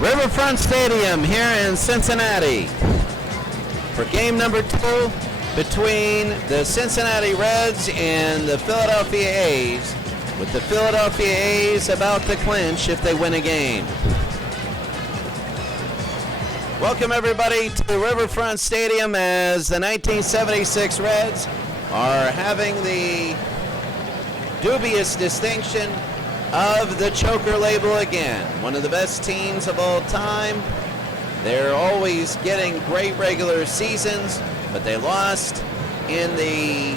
Riverfront Stadium here in Cincinnati for game number 2 between the Cincinnati Reds and the Philadelphia A's, with the Philadelphia A's about to clinch if they win a game. Welcome everybody to Riverfront Stadium as the 1976 Reds are having the dubious distinction of the choker label again. One of the best teams of all time. They're always getting great regular seasons, but they lost in the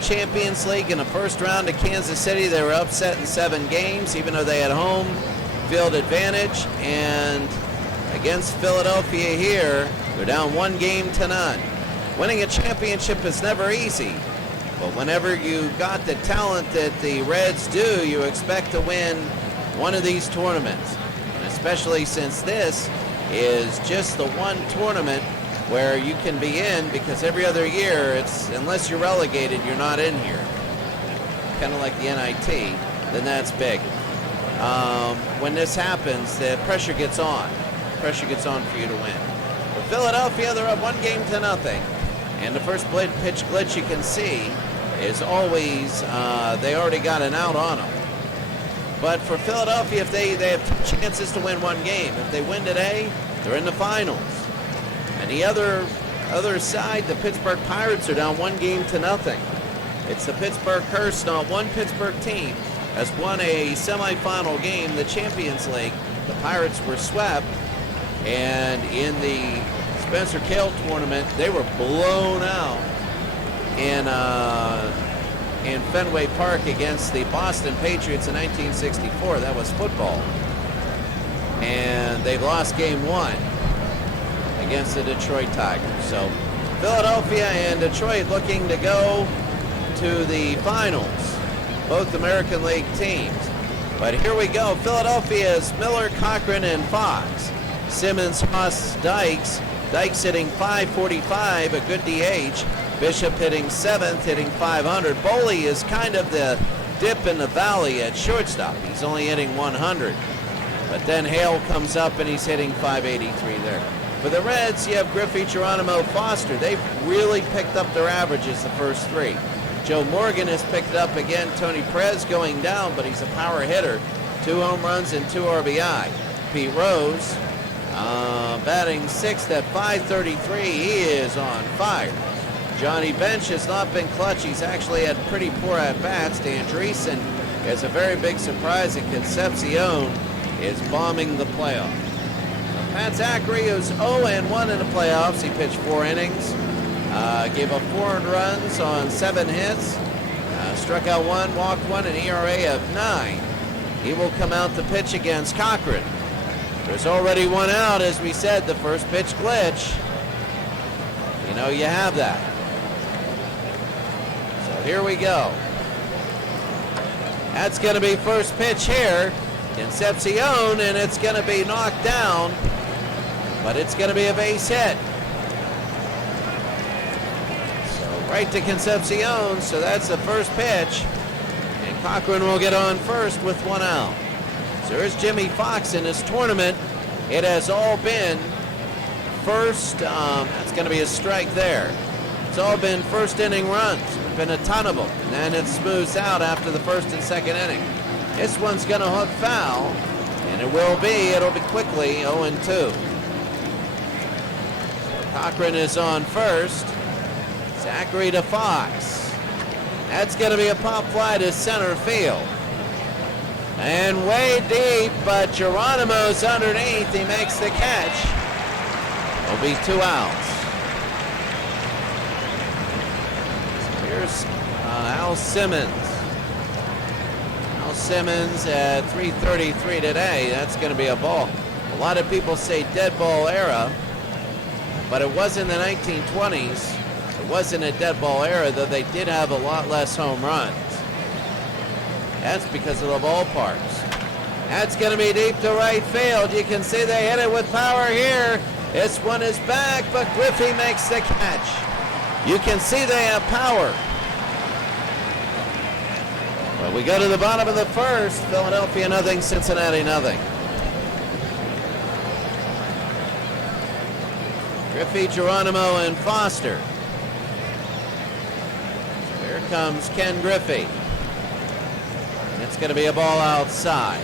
Champions League in the first round to Kansas City. They were upset in 7 games, even though they had home field advantage. And against Philadelphia here, they're down 1-0. Winning a championship is never easy, but whenever you got the talent that the Reds do, you expect to win one of these tournaments. And especially since this is just the one tournament where you can be in, because every other year, it's unless you're relegated, you're not in here. Kind of like the NIT, then that's big. When this happens, the pressure gets on. Pressure gets on for you to win. For Philadelphia, they're up 1-0. And the first pitch glitch you can see is always they already got an out on them. But for Philadelphia, if they have 2 chances to win 1 game. If they win today, they're in the finals. And the other side, the Pittsburgh Pirates are down 1-0. It's the Pittsburgh curse. Not one Pittsburgh team has won a semifinal game, the Champions League. The Pirates were swept, and in the Spencer Kale tournament, they were blown out in Fenway Park against the Boston Patriots in 1964. That was football. And they've lost game 1 against the Detroit Tigers. So Philadelphia and Detroit looking to go to the finals, both American League teams. But here we go. Philadelphia's Miller, Cochran, and Fox. Simmons, Haas, Dykes. Dykes hitting .545, a good DH. Bishop hitting 7th, hitting .500. Boley is kind of the dip in the valley at shortstop. He's only hitting 100. But then Hale comes up and he's hitting .583 there. For the Reds, you have Griffey, Geronimo, Foster. They've really picked up their averages the first 3. Joe Morgan has picked it up again. Tony Perez going down, but he's a power hitter. 2 home runs and 2 RBI. Pete Rose batting 6th at .533. He is on fire. Johnny Bench has not been clutch. He's actually had pretty poor at-bats. Dan Dreesen is a very big surprise, and Concepcion is bombing the playoffs. Pat Zachary, who's 0-1 in the playoffs. He pitched 4 innings. Gave up 4 runs on 7 hits. Struck out 1, walked 1, an ERA of 9. He will come out to pitch against Cochran. There's already 1 out, as we said, the first pitch glitch. You know you have that. So here we go. That's going to be first pitch here. Concepcion, and it's going to be knocked down, but it's going to be a base hit. Right to Concepcion, so that's the first pitch. And Cochran will get on first with 1 out. So here's Jimmy Fox in this tournament. It has all been first, that's going to be a strike there. It's all been first inning runs. There's been a ton of them. And then it smooths out after the first and second inning. This one's going to hook foul, and it'll be quickly 0-2. So Cochran is on first. Zachary to Fox. That's going to be a pop fly to center field. And way deep, but Geronimo's underneath. He makes the catch. It'll be 2 outs. So here's Al Simmons. Al Simmons at .333 today. That's going to be a ball. A lot of people say dead ball era, but it was in the 1920s. It wasn't a dead ball era, though they did have a lot less home runs. That's because of the ballparks. That's going to be deep to right field. You can see they hit it with power here. This one is back, but Griffey makes the catch. You can see they have power. But we go to the bottom of the first. Philadelphia nothing, Cincinnati nothing. Griffey, Geronimo, and Foster. Here comes Ken Griffey. It's going to be a ball outside.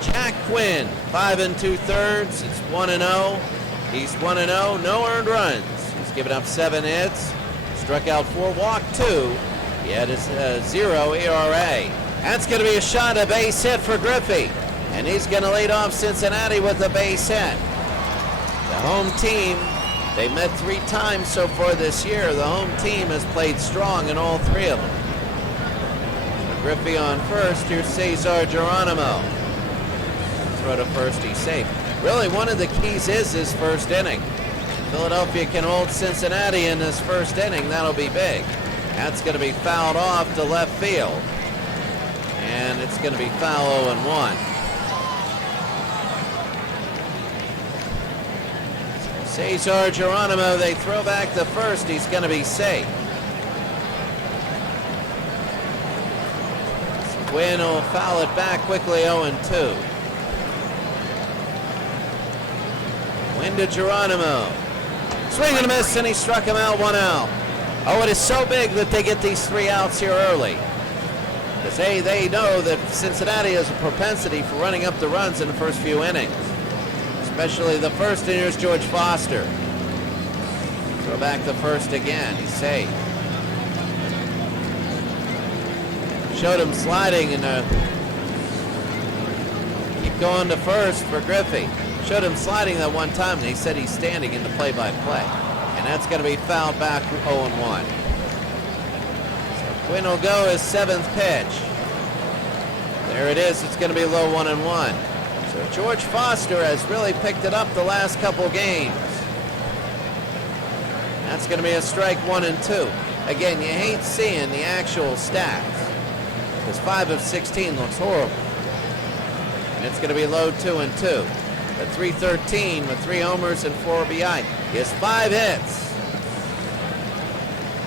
Jack Quinn, 5 2/3. It's 1-0. He's 1-0. No earned runs. He's given up 7 hits. Struck out 4, walked 2. He had his 0 ERA. That's going to be a shot, a base hit for Griffey. And he's going to lead off Cincinnati with a base hit. The home team, they met 3 times so far this year. The home team has played strong in all 3 of them. So Griffey on first. Here's Cesar Geronimo. Throw to first, he's safe. Really, one of the keys is this first inning. Philadelphia can hold Cincinnati in this first inning. That'll be big. That's going to be fouled off to left field. And it's going to be foul 0-1. Cesar Geronimo, they throw back the first. He's going to be safe. Quinn will foul it back quickly, 0-2. Quinn to Geronimo. Swing and a miss, and he struck him out, 1 out. Oh, it is so big that they get these 3 outs here early. Because they know that Cincinnati has a propensity for running up the runs in the first few innings. Especially the first, and here's George Foster. Throw back the first again, he's safe. Showed him sliding and keep going to first for Griffey. Showed him sliding that one time, and he said he's standing in the play-by-play. And that's going to be fouled back 0-1. So Quinn will go his 7th pitch. There it is, it's going to be low 1-1. So George Foster has really picked it up the last couple games. That's going to be a strike 1-2. Again, you hate seeing the actual stats, because 5 of 16 looks horrible. And it's going to be low 2-2. At .313 with 3 homers and 4 RBI. He has 5 hits.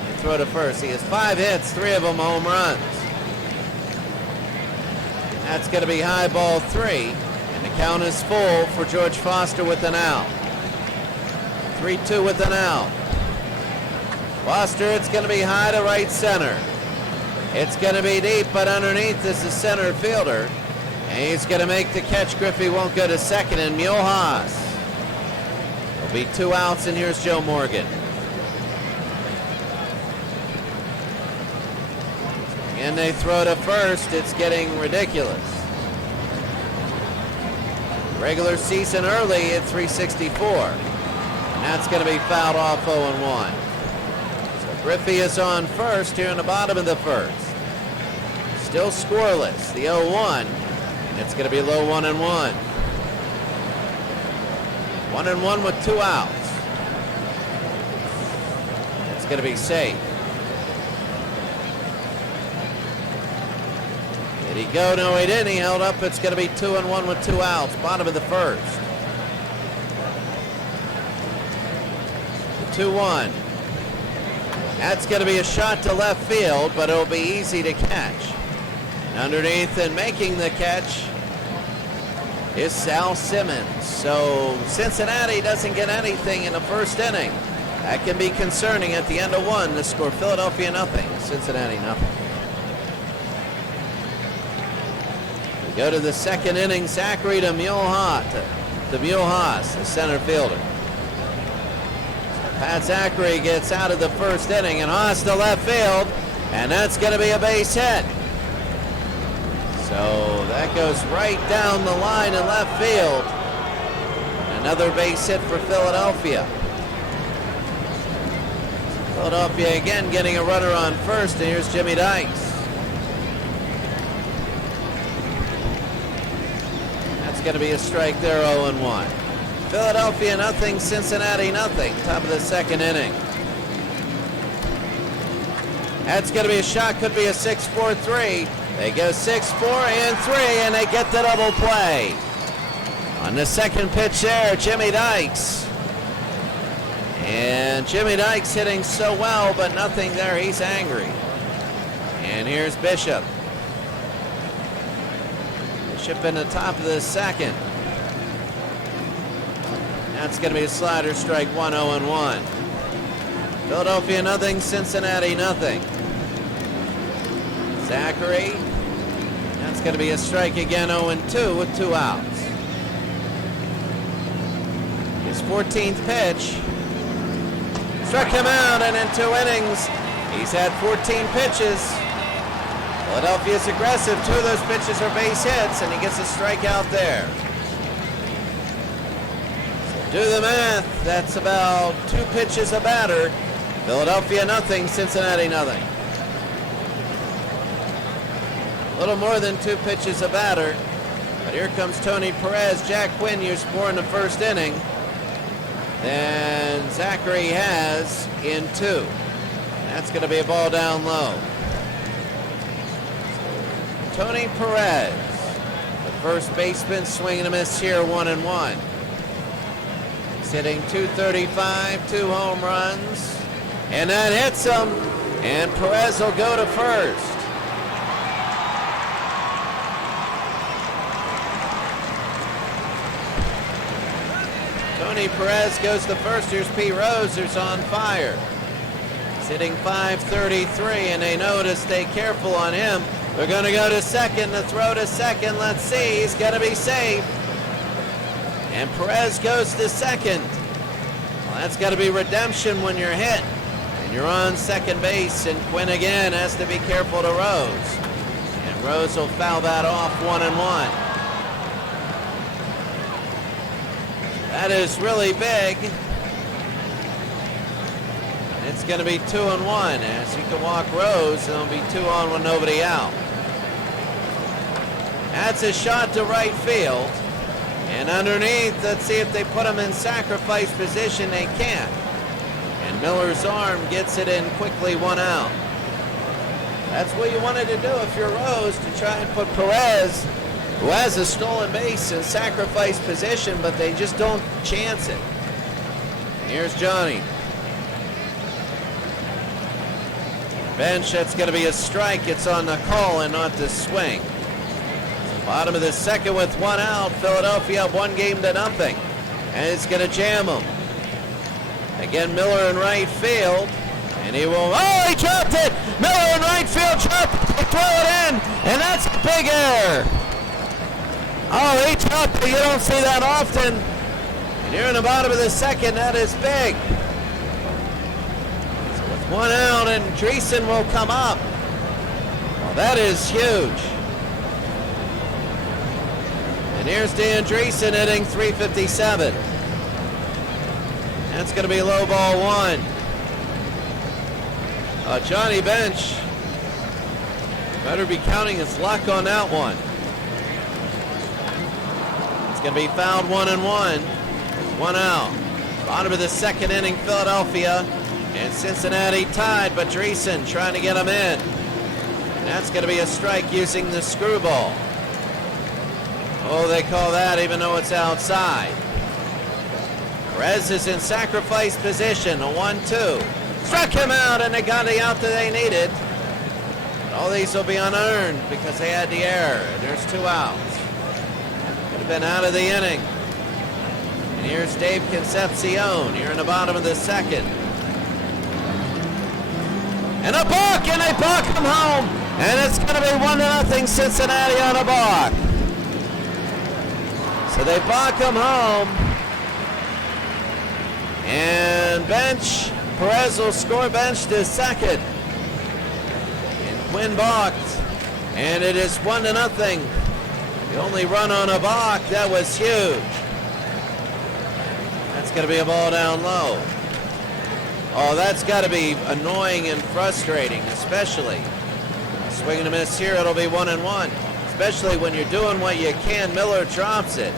You throw to first. He has 5 hits, 3 of them home runs. That's going to be high ball 3. And the count is full for George Foster with an out. 3-2 with an out. Foster, it's going to be high to right center. It's going to be deep, but underneath is the center fielder. And he's going to make the catch. Griffey won't go to second, and Mulhas. There'll be 2 outs, and here's Joe Morgan. And they throw to first. It's getting ridiculous. Regular season early at .364. And that's going to be fouled off 0-1. So Griffey is on first here in the bottom of the first. Still scoreless. The 0-1. It's going to be low 1-1. 1-1 with 2 outs. It's going to be safe. Did he go? No, he didn't. He held up. It's going to be 2-1 with 2 outs. Bottom of the first. The 2-1. That's going to be a shot to left field, but it'll be easy to catch. Underneath and making the catch is Sal Simmons. So Cincinnati doesn't get anything in the first inning. That can be concerning at the end of 1 to score Philadelphia nothing, Cincinnati nothing. We go to the second inning. Zachary to Mulhas, the center fielder. Pat Zachary gets out of the first inning, and Haas to left field, and that's going to be a base hit. So that goes right down the line in left field. Another base hit for Philadelphia. Philadelphia again getting a runner on first, and here's Jimmy Dykes. That's going to be a strike there, 0-1. Philadelphia nothing, Cincinnati nothing. Top of the second inning. That's going to be a shot, could be a 6-4-3. They go 6-4 and 3, and they get the double play. On the second pitch there, Jimmy Dykes. And Jimmy Dykes hitting so well, but nothing there. He's angry. And here's Bishop. Bishop in the top of the second. That's going to be a slider strike, 1-0-1. Philadelphia nothing, Cincinnati nothing. Zachary. That's going to be a strike again, 0-2 with 2 outs. His 14th pitch. Struck him out, and in 2 innings, he's had 14 pitches. Philadelphia's aggressive. 2 of those pitches are base hits, and he gets a strikeout there. So do the math. That's about 2 pitches a batter. Philadelphia nothing, Cincinnati nothing. A little more than 2 pitches a batter. But here comes Tony Perez. Jack Quinn used more in the first inning than Zachary has in 2. That's going to be a ball down low. Tony Perez, the first baseman, swinging a miss here, 1-1. He's hitting .235, 2 home runs, and that hits him, and Perez will go to first. Tony Perez goes to first. Here's Pete Rose, who's on fire. He's hitting .533, and they know to stay careful on him. They're going to go to second. The throw to second. Let's see. He's going to be safe. And Perez goes to second. Well, that's got to be redemption when you're hit. And you're on second base. And Quinn again has to be careful to Rose. And Rose will foul that off, 1-1. That is really big. It's going to be 2-1 as he can walk Rose, and it'll be 2 on with nobody out. That's a shot to right field. And underneath, let's see if they put him in sacrifice position. They can't. And Miller's arm gets it in quickly, 1 out. That's what you wanted to do if you're Rose, to try and put Perez, who has a stolen base, in sacrifice position, but they just don't chance it. And here's Johnny. Bench, that's going to be a strike. It's on the call and not the swing. Bottom of the second with 1 out. Philadelphia up 1-0. And it's going to jam him. Again, Miller in right field. And he will, oh, he dropped it! Miller in right field, dropped it, throw it in, and that's a big error. Oh, he dropped it. You don't see that often. And here in the bottom of the second, that is big. So with 1 out, and Dreesen will come up. Well, that is huge. And here's Dan Dreesen hitting .357. That's going to be low ball 1. Johnny Bench better be counting his luck on that one. It's going to be fouled, 1-1. 1 out. Bottom of the second inning, Philadelphia and Cincinnati tied, but Dreesen trying to get him in. And that's going to be a strike using the screwball. Oh, they call that even though it's outside. Perez is in sacrifice position, a 1-2. Struck him out, and they got the out that they needed. But all these will be unearned because they had the error. There's 2 outs. Could have been out of the inning. And here's Dave Concepcion here in the bottom of the second. And a balk, and they balk him home. And it's going to be 1-0 Cincinnati on a balk. So they balk him home. And Bench, Perez will score. Bench to second. And Quinn balked. And it is 1-0. The only run on a balk. That was huge. That's going to be a ball down low. Oh, that's got to be annoying and frustrating, especially. Swing and a miss here. It'll be 1-1. Especially when you're doing what you can. Miller drops it.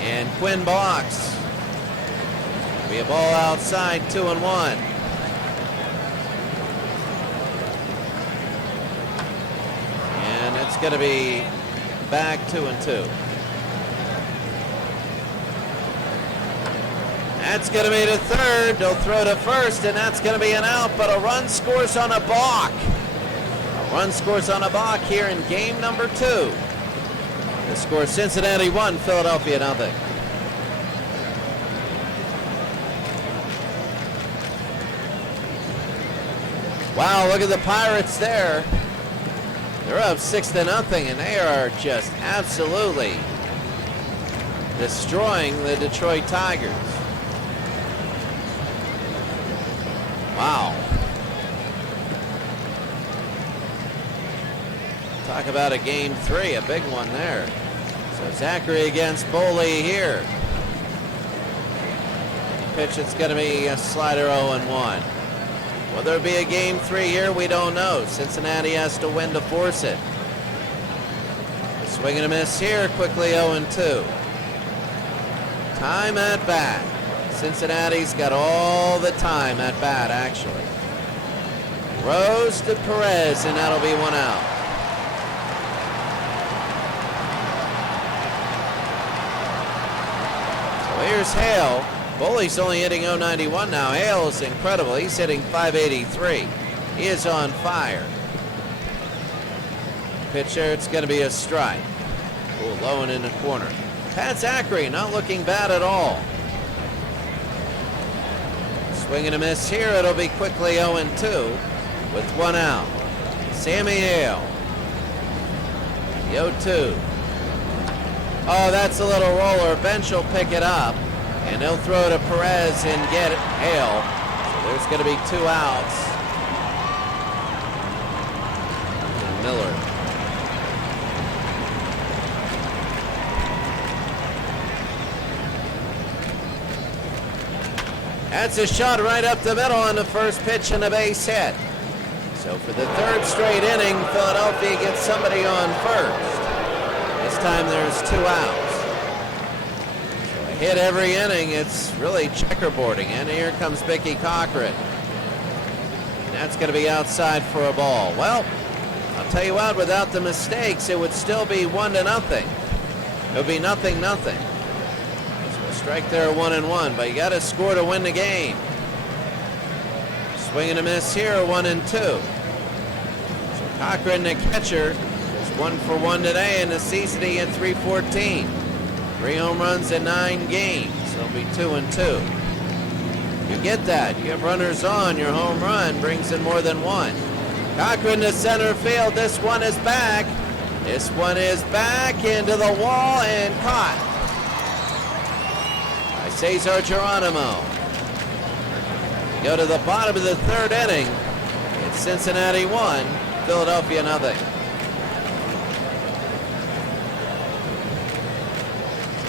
And Quinn balks. Be a ball outside, 2-1. And it's going to be back 2-2. That's going to be to third. They'll throw to first, and that's going to be an out, but a run scores on a balk. A run scores on a balk here in game number 2. The score, Cincinnati 1, Philadelphia 0. Wow, look at the Pirates there. They're up 6-0, and they are just absolutely destroying the Detroit Tigers. Wow. Talk about a game 3, a big one there. So Zachary against Boley here. Pitch, it's going to be a slider 0-1. Will there be a game 3 here? We don't know. Cincinnati has to win to force it. Swing and a miss here, quickly 0-2. Time at bat. Cincinnati's got all the time at bat, actually. Rose to Perez, and that'll be 1 out. So here's Hale. Boley's only hitting 091 now. Hale is incredible. He's hitting 583. He is on fire. Pitcher, it's going to be a strike. Ooh, low and in the corner. Pat Zachary not looking bad at all. Swing and a miss here. It'll be quickly 0-2 with 1 out. Sammy Hale. The 0-2. Oh, that's a little roller. Bench will pick it up. And they'll throw to Perez and get Hale. So there's going to be 2 outs. And Miller. That's a shot right up the middle on the first pitch and a base hit. So for the 3rd straight inning, Philadelphia gets somebody on first. This time there's 2 outs. Hit every inning, it's really checkerboarding. And here comes Mickey Cochran. And that's going to be outside for a ball. Well, I'll tell you what, without the mistakes, it would still be 1-0. It would be 0-0. So a strike there, 1-1, but you got to score to win the game. Swing and a miss here, 1-2. So Cochran, the catcher, is 1 for 1 today in the season. He hit .314. 3 home runs in 9 games. It'll be 2-2. You get that. You have runners on. Your home run brings in more than 1. Cochran to center field. This one is back. This one is back into the wall and caught by Cesar Geronimo. We go to the bottom of the 3rd inning. It's Cincinnati 1, Philadelphia 0.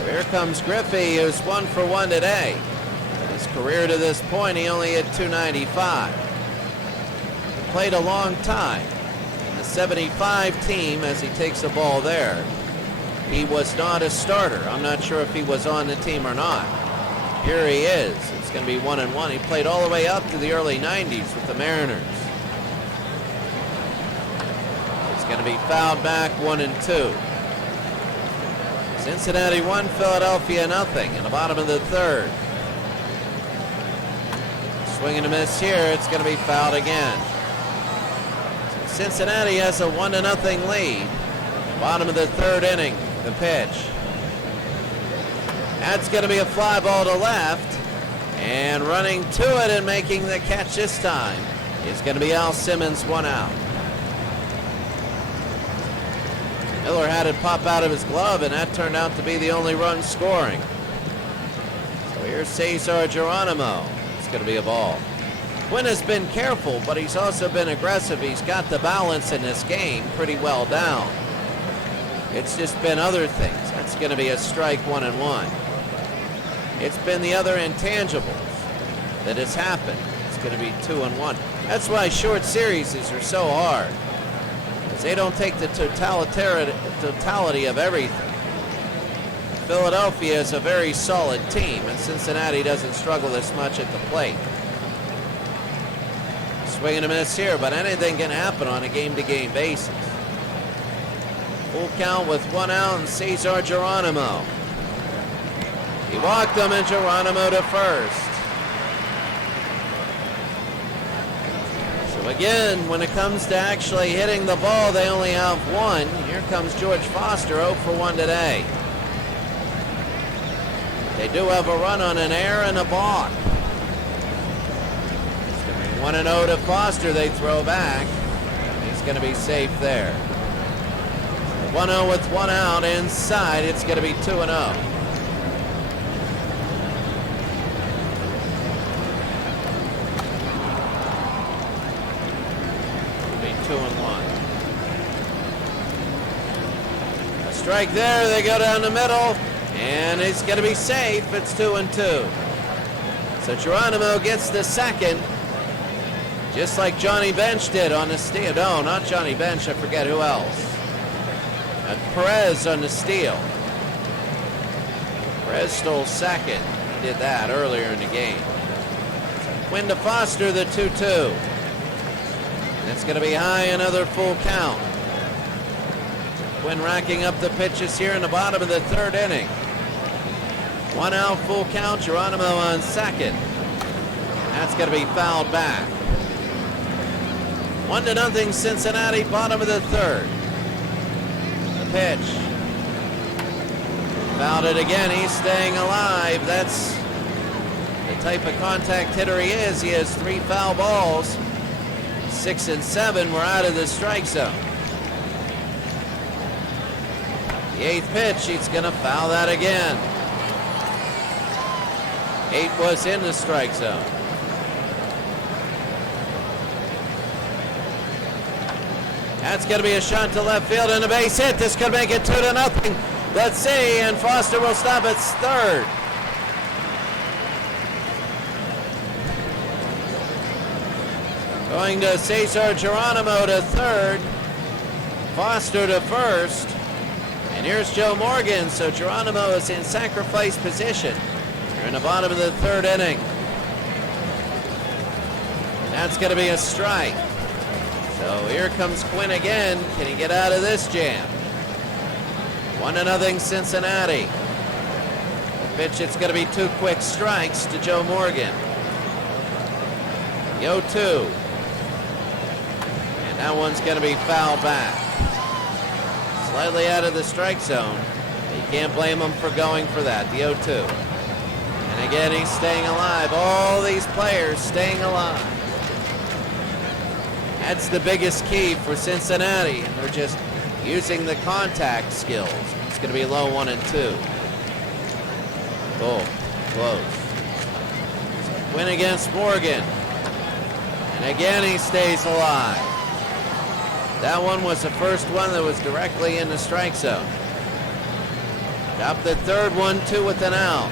Here comes Griffey, who's 1 for 1 today. In his career to this point, he only hit .295. Played a long time. In the 75 team, as he takes the ball there, he was not a starter. I'm not sure if he was on the team or not. Here he is. It's going to be 1-1. He played all the way up to the early 90s with the Mariners. It's going to be fouled back, 1-2. Cincinnati 1, Philadelphia 0 in the bottom of the 3rd. Swing and a miss here. It's going to be fouled again. So Cincinnati has a 1-0 lead. Bottom of the 3rd inning. The pitch. That's going to be a fly ball to left. And running to it and making the catch this time is going to be Al Simmons, 1 out. Miller had it pop out of his glove, and that turned out to be the only run scoring. So here's Cesar Geronimo. It's going to be a ball. Quinn has been careful, but he's also been aggressive. He's got the balance in this game pretty well down. It's just been other things. That's going to be a strike, 1-1. It's been the other intangibles that has happened. It's going to be 2-1. That's why short series are so hard. They don't take the totality of everything. Philadelphia is a very solid team, and Cincinnati doesn't struggle this much at the plate. Swing and a miss here, but anything can happen on a game-to-game basis. Full count with 1 out, and Cesar Geronimo. He walked him, and Geronimo to first. Again, when it comes to actually hitting the ball, they only have 1. Here comes George Foster, 0 for 1 today. They do have a run on an error and a balk. 1-0 to Foster. They throw back. He's going to be safe there. 1-0 with one out inside. It's going to be 2-0. It'll be 2-1. A strike there. They go down the middle, and it's going to be safe. It's 2-2. So Geronimo gets the second, just like Johnny Bench did on the steal. No, not Johnny Bench. I forget who else. Perez on the steal. Perez stole second. He did that earlier in the game. So Quinn to Foster, the 2-2. It's going to be high, another full count. Quinn racking up the pitches here in the bottom of the third inning. 1 out, full count. Geronimo on second. That's going to be fouled back. 1-0 Cincinnati, bottom of the third. The pitch. Fouled it again. He's staying alive. That's the type of contact hitter he is. He has 3 foul balls. 6 and 7 were out of the strike zone. The 8th pitch, he's going to foul that again. 8 was in the strike zone. That's going to be a shot to left field and a base hit. This could make it 2-0. Let's see, and Foster will stop at third. Going to Cesar Geronimo to third. Foster to first. And here's Joe Morgan. So Geronimo is in sacrifice position. We're in the bottom of the third inning. That's going to be a strike. So here comes Quinn again. Can he get out of this jam? 1-0 Cincinnati. The pitch, it's going to be 2 quick strikes to Joe Morgan. The 0-2. And that one's going to be fouled back. Slightly out of the strike zone. You can't blame him for going for that. The 0-2. And again, he's staying alive. All these players staying alive. That's the biggest key for Cincinnati, and they're just using the contact skills. It's going to be low 1 and 2. Oh, close. Win against Morgan. And again, he stays alive. That one was the first one that was directly in the strike zone. Got the third one, 2 with an out.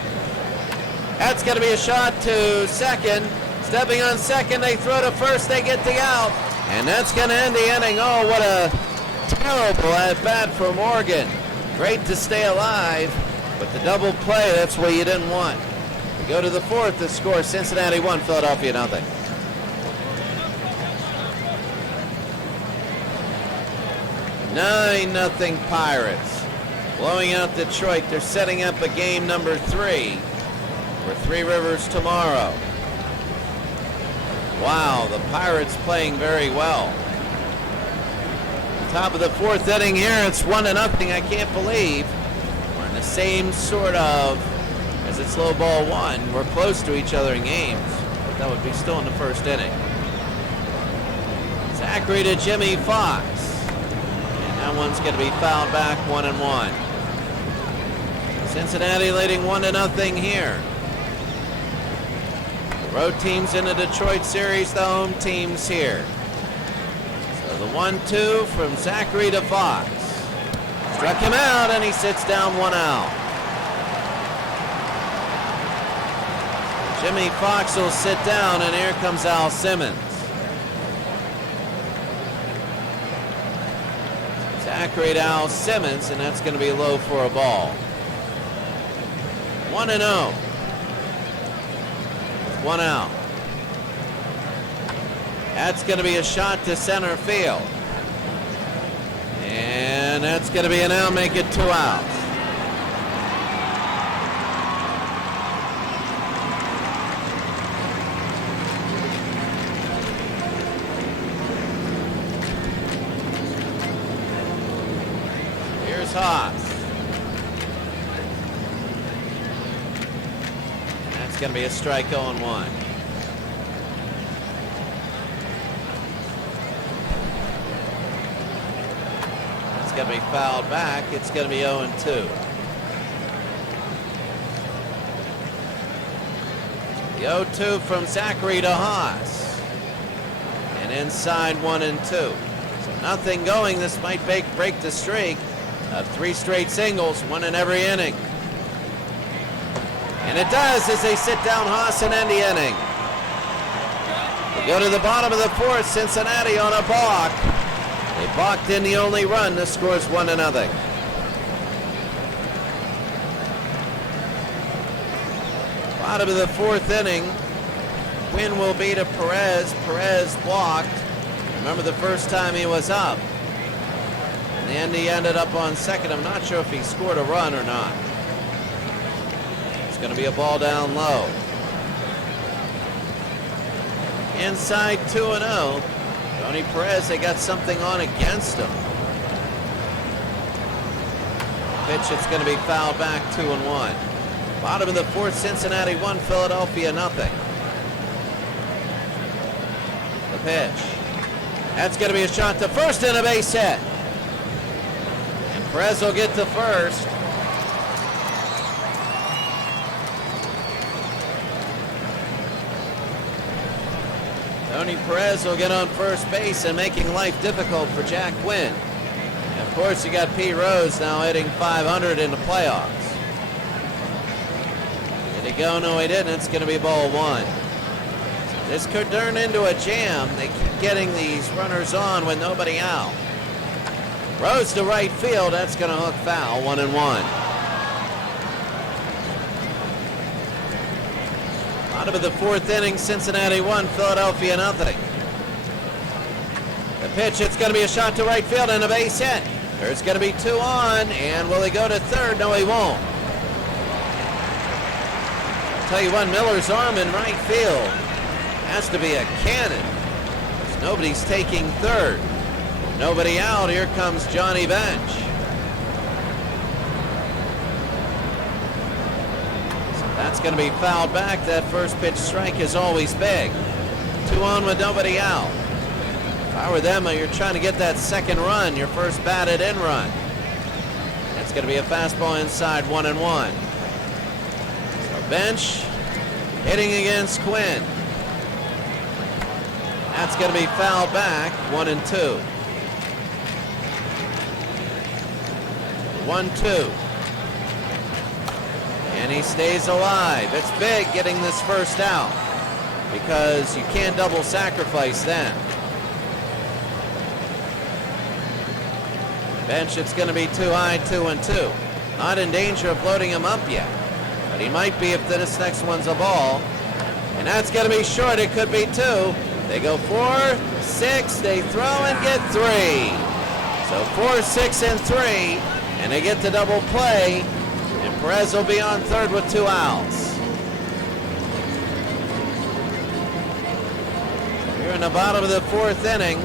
That's going to be a shot to second. Stepping on second, they throw to first, they get the out. And that's going to end the inning. Oh, what a terrible at-bat for Morgan. Great to stay alive, but the double play, that's what you didn't want. We go to the fourth, the score, Cincinnati 1, Philadelphia 0. 9-0 Pirates. Blowing out Detroit. They're setting up a game number 3 for Three Rivers tomorrow. Wow, the Pirates playing very well. Top of the fourth inning here, it's 1-0. I can't believe we're in the same sort of as it's low ball 1. We're close to each other in games, but that would be still in the first inning. Zachary to Jimmy Fox. And that one's going to be fouled back 1-1. Cincinnati leading 1-0 here. Road teams in the Detroit series, the home teams here. So the 1-2 from Zachary to Fox. Struck him out and he sits down 1 out. Jimmy Fox will sit down and here comes Al Simmons. Zachary to Al Simmons, and that's going to be low for a ball. 1-0. 1 out. That's going to be a shot to center field. And that's going to be an out, make it 2 outs. Here's Haas. It's going to be a strike 0-1. going to be fouled back. It's going to be 0-2. The 0-2 from Zachary to Haas. And inside 1-2. So nothing going. This might break the streak of 3 straight singles, 1 in every inning. And it does as they sit down Haas and end the inning. We go to the bottom of the 4th, Cincinnati on a balk. They balked in the only run. The score's 1-0. Bottom of the 4th inning. Quinn will be to Perez. Perez blocked. Remember the first time he was up. In the end, he ended up on second. I'm not sure if he scored a run or not. It's going to be a ball down low. Inside 2-0. Tony Perez, they got something on against him. Pitch, it's going to be fouled back 2-1. Bottom of the 4th, Cincinnati 1, Philadelphia 0. The pitch. That's going to be a shot to first and a base hit. And Perez will get to first. Tony Perez will get on first base and making life difficult for Jack Quinn. And of course, you got Pete Rose now hitting .500 in the playoffs. Did he go? No, he didn't. It's going to be ball 1. This could turn into a jam. They keep getting these runners on with nobody out. Rose to right field. That's going to hook foul. 1-1. Bottom of the 4th inning, Cincinnati 1, Philadelphia 0. The pitch, it's going to be a shot to right field and a base hit. There's going to be 2 on, and will he go to third? No, he won't. I'll tell you what, Miller's arm in right field has to be a cannon. Nobody's taking third. Nobody out. Here comes Johnny Bench. That's going to be fouled back. That first pitch strike is always big. 2 on with nobody out. If I were them, you're trying to get that second run, your first batted in run. It's going to be a fastball inside 1-1. So Bench hitting against Quinn. That's going to be fouled back 1-2. 1-2. And he stays alive. It's big getting this first out because you can't double sacrifice then. Bench, it's going to be too high, 2-2. Not in danger of loading him up yet, but he might be if this next one's a ball. And that's going to be short. It could be 2. They go 4, 6. They throw and get 3. So 4, 6, and 3, and they get the double play. And Perez will be on third with 2 outs. Here in the bottom of the 4th inning.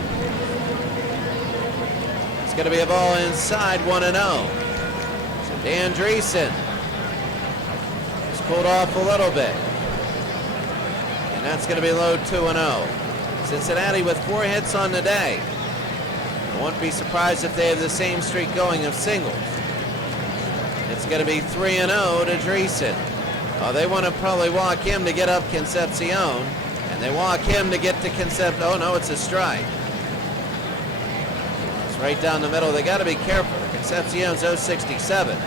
It's going to be a ball inside 1-0. So Dan Dreesen has cooled off a little bit. And that's going to be low 2-0. Cincinnati with 4 hits on the day. I won't be surprised if they have the same streak going of singles. It's going to be 3-0 to Dreesen. They want to probably walk him to get up Concepcion, and they walk him to get to Concepcion. Oh no, it's a strike. It's right down the middle. They got to be careful. Concepcion's 067.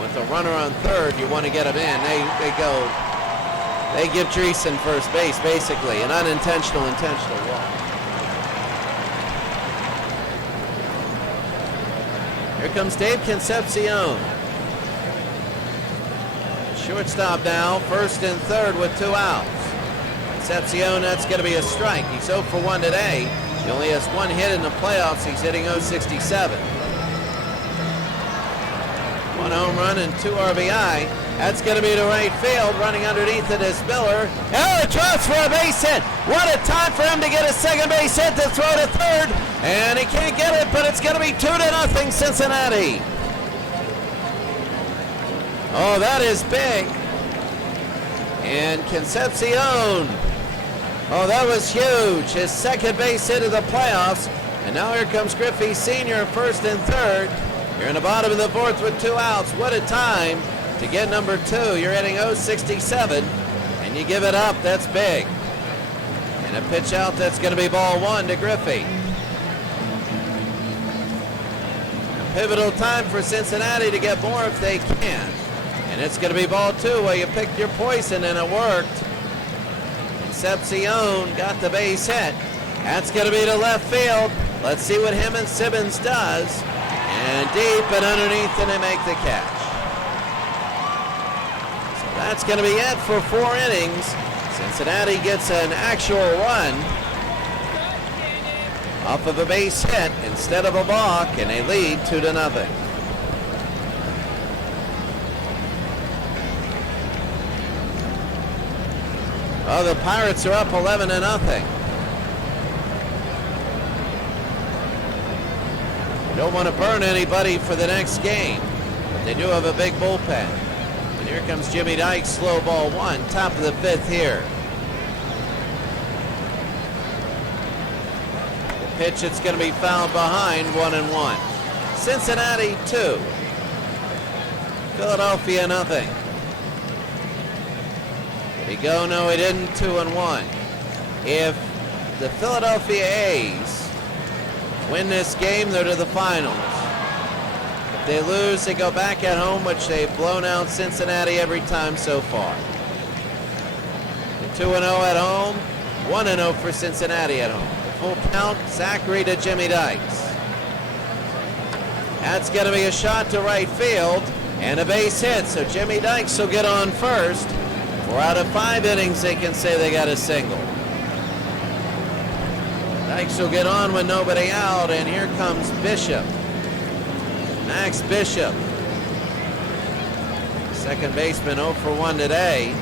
With a runner on third, you want to get him in. They give Dreesen first base, basically, an unintentional intentional walk. Here comes Dave Concepcion. Shortstop now, first and third with 2 outs. Concepcion, that's going to be a strike. He's 0 for 1 today. He only has 1 hit in the playoffs. He's hitting 067. 1 home run and 2 RBI. That's going to be to right field. Running underneath it is Miller. It drops for a base hit. What a time for him to get a second base hit to throw to third. And he can't get it, but it's going to be 2-0 Cincinnati. Oh, that is big. And Concepcion. Oh, that was huge. His second base hit of the playoffs. And now here comes Griffey Sr., first and third. You're in the bottom of the fourth with 2 outs. What a time to get number 2. You're hitting 067, and you give it up. That's big. And a pitch out, that's going to be ball 1 to Griffey. A pivotal time for Cincinnati to get more if they can. And it's going to be ball 2 where you picked your poison, and it worked. Concepcion got the base hit. That's going to be to left field. Let's see what him and Simmons does. And deep and underneath, and they make the catch. So that's going to be it for 4 innings. Cincinnati gets an actual run off of a base hit instead of a balk, and they lead 2-0. Oh, the Pirates are up 11-0. Don't want to burn anybody for the next game, but they do have a big bullpen. And here comes Jimmy Dykes, slow ball 1, top of the 5th here. The pitch, it's going to be fouled behind, 1-1. Cincinnati 2, Philadelphia nothing. Did he go? No, he didn't. 2-1. If the Philadelphia A's win this game, they're to the finals. If they lose, they go back at home, which they've blown out Cincinnati every time so far. 2-0 at home, 1-0 for Cincinnati at home. The full count, Zachary to Jimmy Dykes. That's going to be a shot to right field and a base hit, so Jimmy Dykes will get on first. 4 out of 5 innings, they can say they got a single. Dykes will get on with nobody out, and here comes Bishop. Max Bishop. Second baseman 0 for 1 today.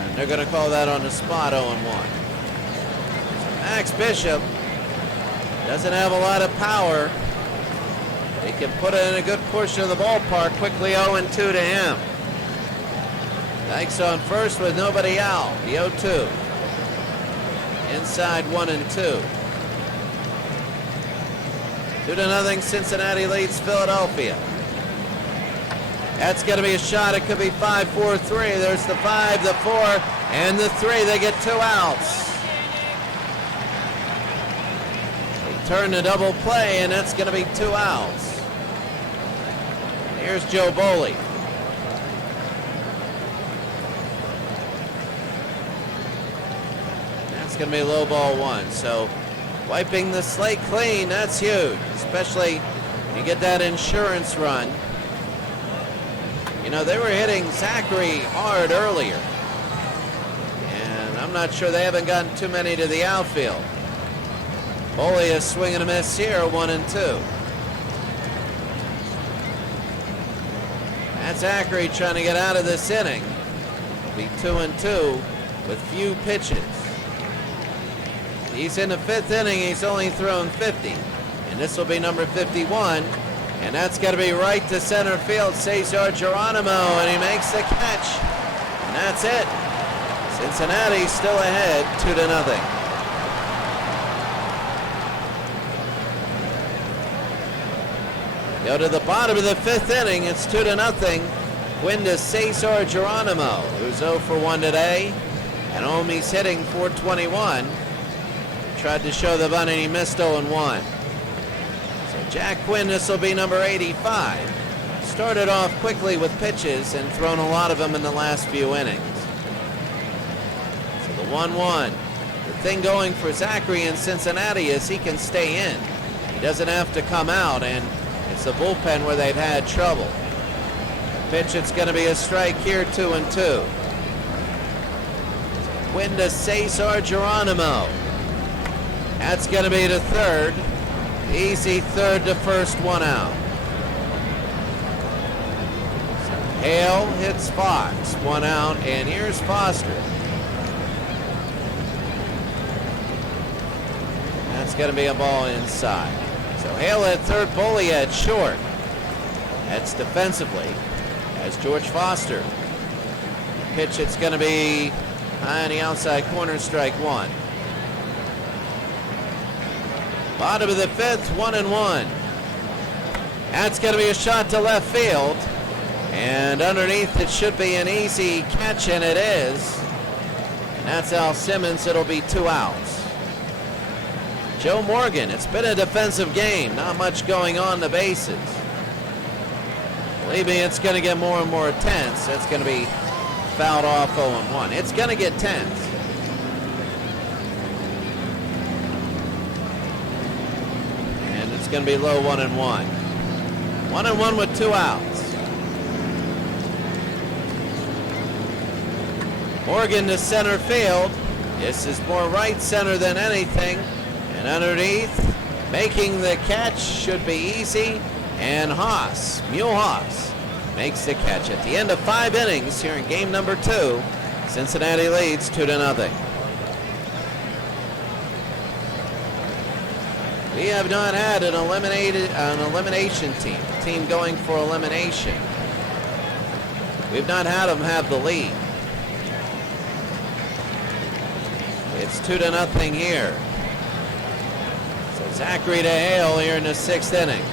And they're going to call that on the spot 0-1. Max Bishop doesn't have a lot of power. He can put it in a good portion of the ballpark. Quickly 0-2 to him. Dykes on first with nobody out. The 0-2. Inside 1-2. 2-0 Cincinnati leads Philadelphia. That's going to be a shot. It could be 5-4-3. There's the 5, the 4, and the 3. They get 2 outs. They turn the double play, and that's going to be 2 outs. Here's Joe Boley. That's going to be low ball 1. So wiping the slate clean, that's huge, especially when you get that insurance run. You know, they were hitting Zachary hard earlier, and I'm not sure they haven't gotten too many to the outfield. Boley is swinging a miss here, 1-2. That's Zachary trying to get out of this inning. It'll be 2-2 with few pitches. He's in the 5th inning. He's only thrown 50. And this will be number 51. And that's got to be right to center field. Cesar Geronimo, and he makes the catch. And that's it. Cincinnati still ahead, 2-0. Go to the bottom of the 5th inning. It's 2-0. Win to Cesar Geronimo, who's 0 for 1 today. And home he's hitting .421. Tried to show the bunt and he missed 0-1. So Jack Quinn, this will be number 85. Started off quickly with pitches and thrown a lot of them in the last few innings. So the 1-1. The thing going for Zachary in Cincinnati is he can stay in. He doesn't have to come out, and it's the bullpen where they've had trouble. Pitch, it's going to be a strike here, 2-2. Win to Cesar Geronimo. That's going to be to third. Easy third to first, 1 out. Hale hits Fox, 1 out, and here's Foster. That's going to be a ball inside. So Hale at third, Boley at short. That's defensively as George Foster. Pitch, it's going to be High on the outside corner, strike one. Bottom of the fifth, 1-1. That's going to be a shot to left field. And underneath it should be an easy catch, and it is. And that's Al Simmons. It'll be 2 outs. Joe Morgan, it's been a defensive game. Not much going on the bases. Believe me, it's going to get more and more tense. That's going to be fouled off 0-1. It's going to get tense. And it's going to be low 1-1. 1-1 with 2 outs. Morgan to center field. This is more right center than anything. And underneath, making the catch should be easy. And Mule Haas, makes the catch. At the end of 5 innings here in game number 2, Cincinnati leads 2-0. We have not had an elimination team going for elimination. We've not had them have the lead. It's 2-0 here. So Zachary to Hale here in the 6th inning.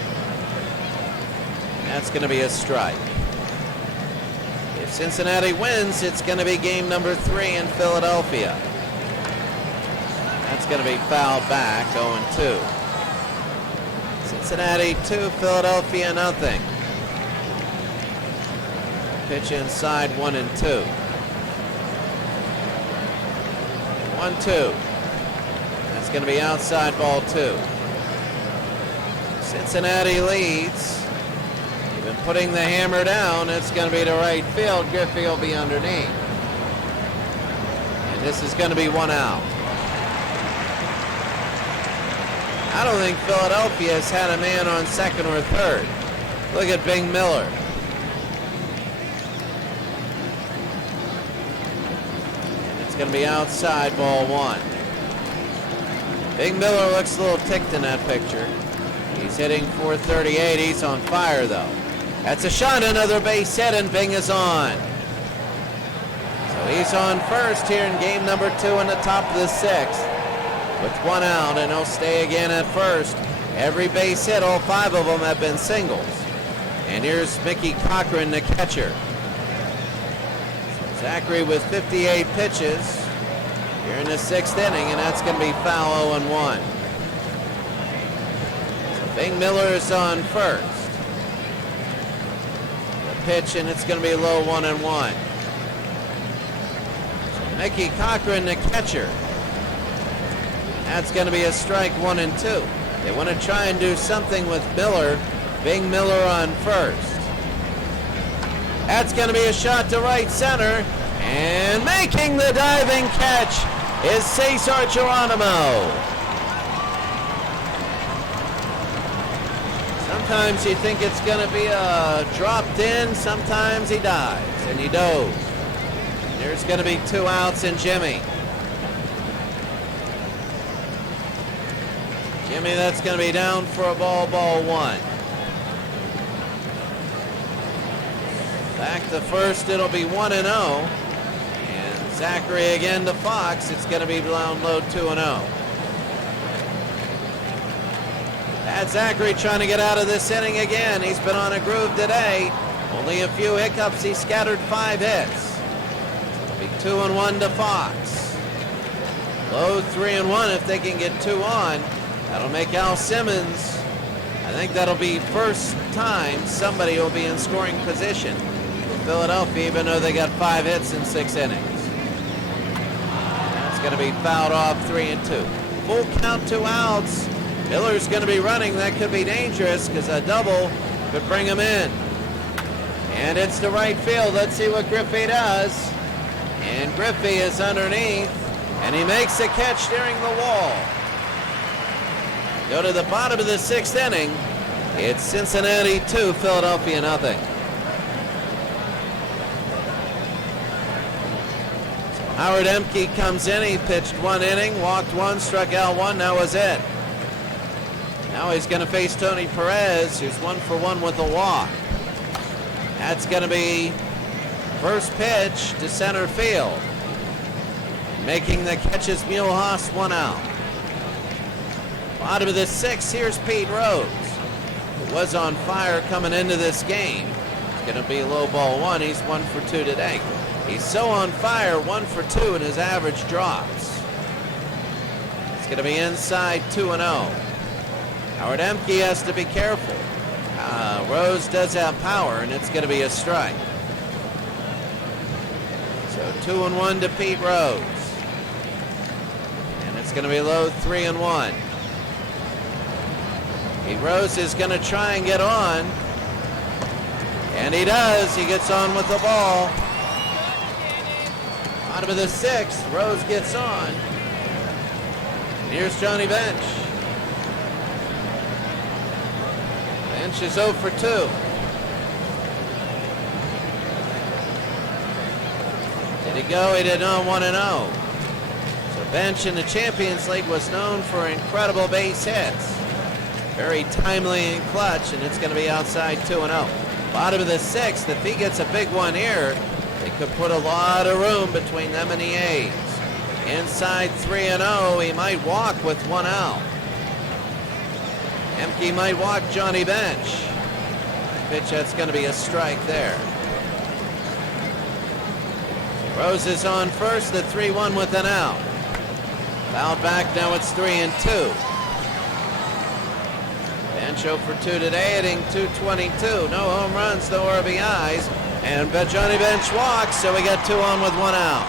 That's going to be a strike. If Cincinnati wins, it's going to be game number 3 in Philadelphia. That's going to be fouled back, 0-2. Cincinnati 2, Philadelphia nothing. Pitch inside, 1-2. 1-2. That's going to be outside, ball 2. Cincinnati leads. Even putting the hammer down, it's going to be to right field. Griffey will be underneath. And this is going to be 1 out. I don't think Philadelphia has had a man on second or third. Look at Bing Miller. It's going to be outside, ball 1. Bing Miller looks a little ticked in that picture. He's hitting .438. He's on fire, though. That's a shot, another base hit, and Bing is on. So he's on first here in game number 2 in the top of the 6th. With 1 out, and he'll stay again at first. Every base hit, all 5 of them have been singles. And here's Mickey Cochran, the catcher. So Zachary with 58 pitches here in the 6th inning, and that's going to be foul, 0-1. So Bing Miller is on first. The pitch, and it's going to be low, 1-1. So Mickey Cochran, the catcher. That's going to be a strike, 1-2. They want to try and do something with Miller. Bing Miller on first. That's going to be a shot to right center. And making the diving catch is Cesar Geronimo. Sometimes you think it's going to be a dropped in. Sometimes he dives, and he dove. There's going to be 2 outs and Jimmy. Jimmy, that's going to be down for a ball 1. Back to first, it'll be 1-0. And Zachary again to Fox. It's going to be down low, 2-0. That's Zachary trying to get out of this inning again. He's been on a groove today. Only a few hiccups. He scattered 5 hits. It'll be 2-1 to Fox. Low 3-1 if they can get 2 on. That'll make Al Simmons. I think that'll be first time somebody will be in scoring position for Philadelphia, even though they got 5 hits in 6 innings. That's going to be fouled off, 3-2. Full count, 2 outs. Miller's going to be running. That could be dangerous because a double could bring him in. And it's to right field. Let's see what Griffey does. And Griffey is underneath, and he makes a catch steering the wall. Go to the bottom of the 6th inning. It's Cincinnati 2, Philadelphia nothing. So Howard Emke comes in. He pitched 1 inning, walked 1, struck out 1. That was it. Now he's going to face Tony Perez, who's 1 for 1 with a walk. That's going to be first pitch to center field. Making the catch is Mulehaus, 1 out. Bottom of the 6th, here's Pete Rose. Who was on fire coming into this game. It's going to be low ball 1. He's 1 for 2 today. He's so on fire, 1 for 2, and his average drops. It's going to be inside 2-0. Howard Emke has to be careful. Rose does have power, and it's going to be a strike. So 2-1 to Pete Rose. And it's going to be low 3-1. Pete Rose is going to try and get on. And he does. He gets on with the ball. Bottom of the 6th, Rose gets on. And here's Johnny Bench. Bench is 0 for 2. Did he go? He did not. 1-0. So Bench in the Champions League was known for incredible base hits. Very timely and clutch, and it's going to be outside 2-0. Bottom of the 6th, if he gets a big one here, they could put a lot of room between them and the A's. Inside 3-0, he might walk with 1 out. Emke might walk Johnny Bench. Pitch, that's going to be a strike there. Rose is on first, the 3-1 with an out. Fouled back, now it's 3-2. Bench 0 for 2 today, hitting .222. No home runs, no RBIs. And Johnny Bench walks, so we got 2 on with 1 out.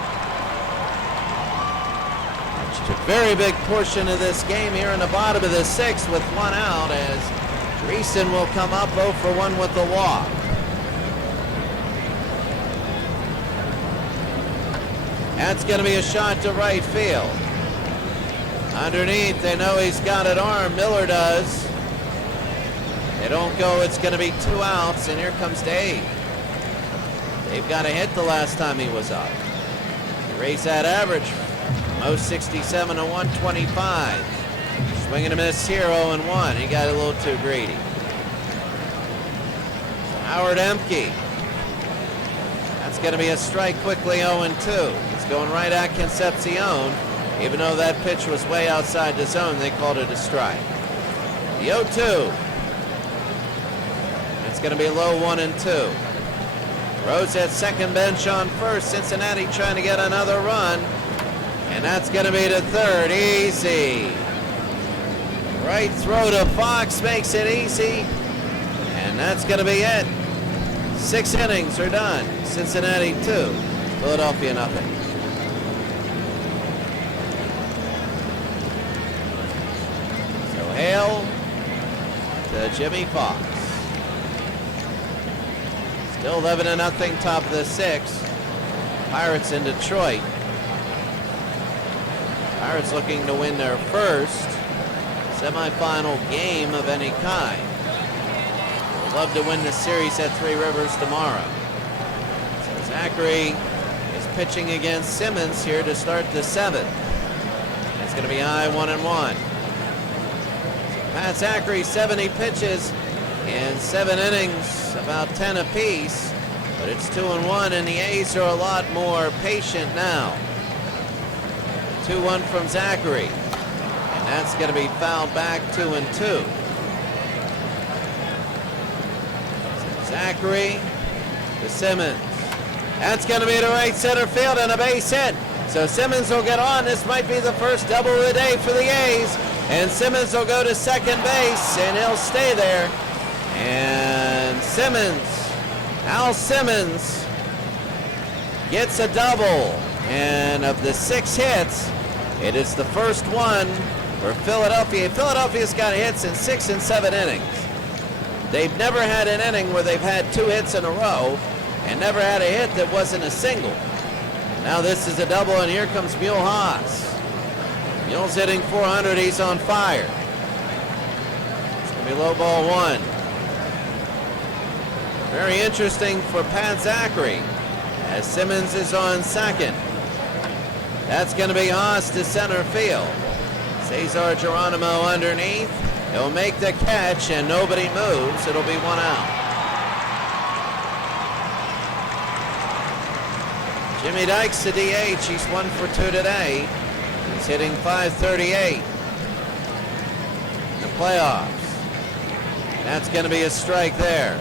It's a very big portion of this game here in the bottom of the 6th with 1 out, as Greason will come up 0 for 1 with the walk. That's going to be a shot to right field. Underneath, they know he's got it armed. Miller does. They don't go, it's going to be 2 outs, and here comes Dave. Dave got a hit the last time he was up. He raised that average, most 67 to 125. Swinging a miss here, 0-1. He got a little too greedy. Howard Emke. That's going to be a strike quickly, 0-2. He's going right at Concepcion. Even though that pitch was way outside the zone, they called it a strike. The 0-2. It's going to be low 1-2. Rose at second, Bench on first. Cincinnati trying to get another run. And that's going to be to third. Easy. Right throw to Fox makes it easy. And that's going to be it. 6 innings are done. Cincinnati 2, Philadelphia nothing. So hail to Jimmy Fox. Still 11-0, top of the 6th. Pirates in Detroit. Pirates looking to win their first semifinal game of any kind. Would love to win the series at Three Rivers tomorrow. So Zachary is pitching against Simmons here to start the 7th. It's going to be high 1-1. So Pat Zachary, 70 pitches in 7 innings, about 10 apiece, but it's 2-1, and the A's are a lot more patient now. 2-1 from Zachary, and that's going to be fouled back 2-2. Zachary to Simmons. That's going to be to right center field and a base hit. So Simmons will get on. This might be the first double of the day for the A's, and Simmons will go to second base, and he'll stay there. And Simmons, Al Simmons, gets a double. And of the 6 hits, it is the first one for Philadelphia. Philadelphia's got hits in 6 and 7 innings. They've never had an inning where they've had 2 hits in a row and never had a hit that wasn't a single. Now this is a double, and here comes Mulehaus. Mule's hitting 400. He's on fire. It's going to be low ball 1. Very interesting for Pat Zachary as Simmons is on second. That's going to be Haas to center field. Cesar Geronimo underneath. He'll make the catch, and nobody moves. It'll be 1 out. Jimmy Dykes, the DH. He's 1 for 2 today. He's hitting .538 in the playoffs. That's going to be a strike there.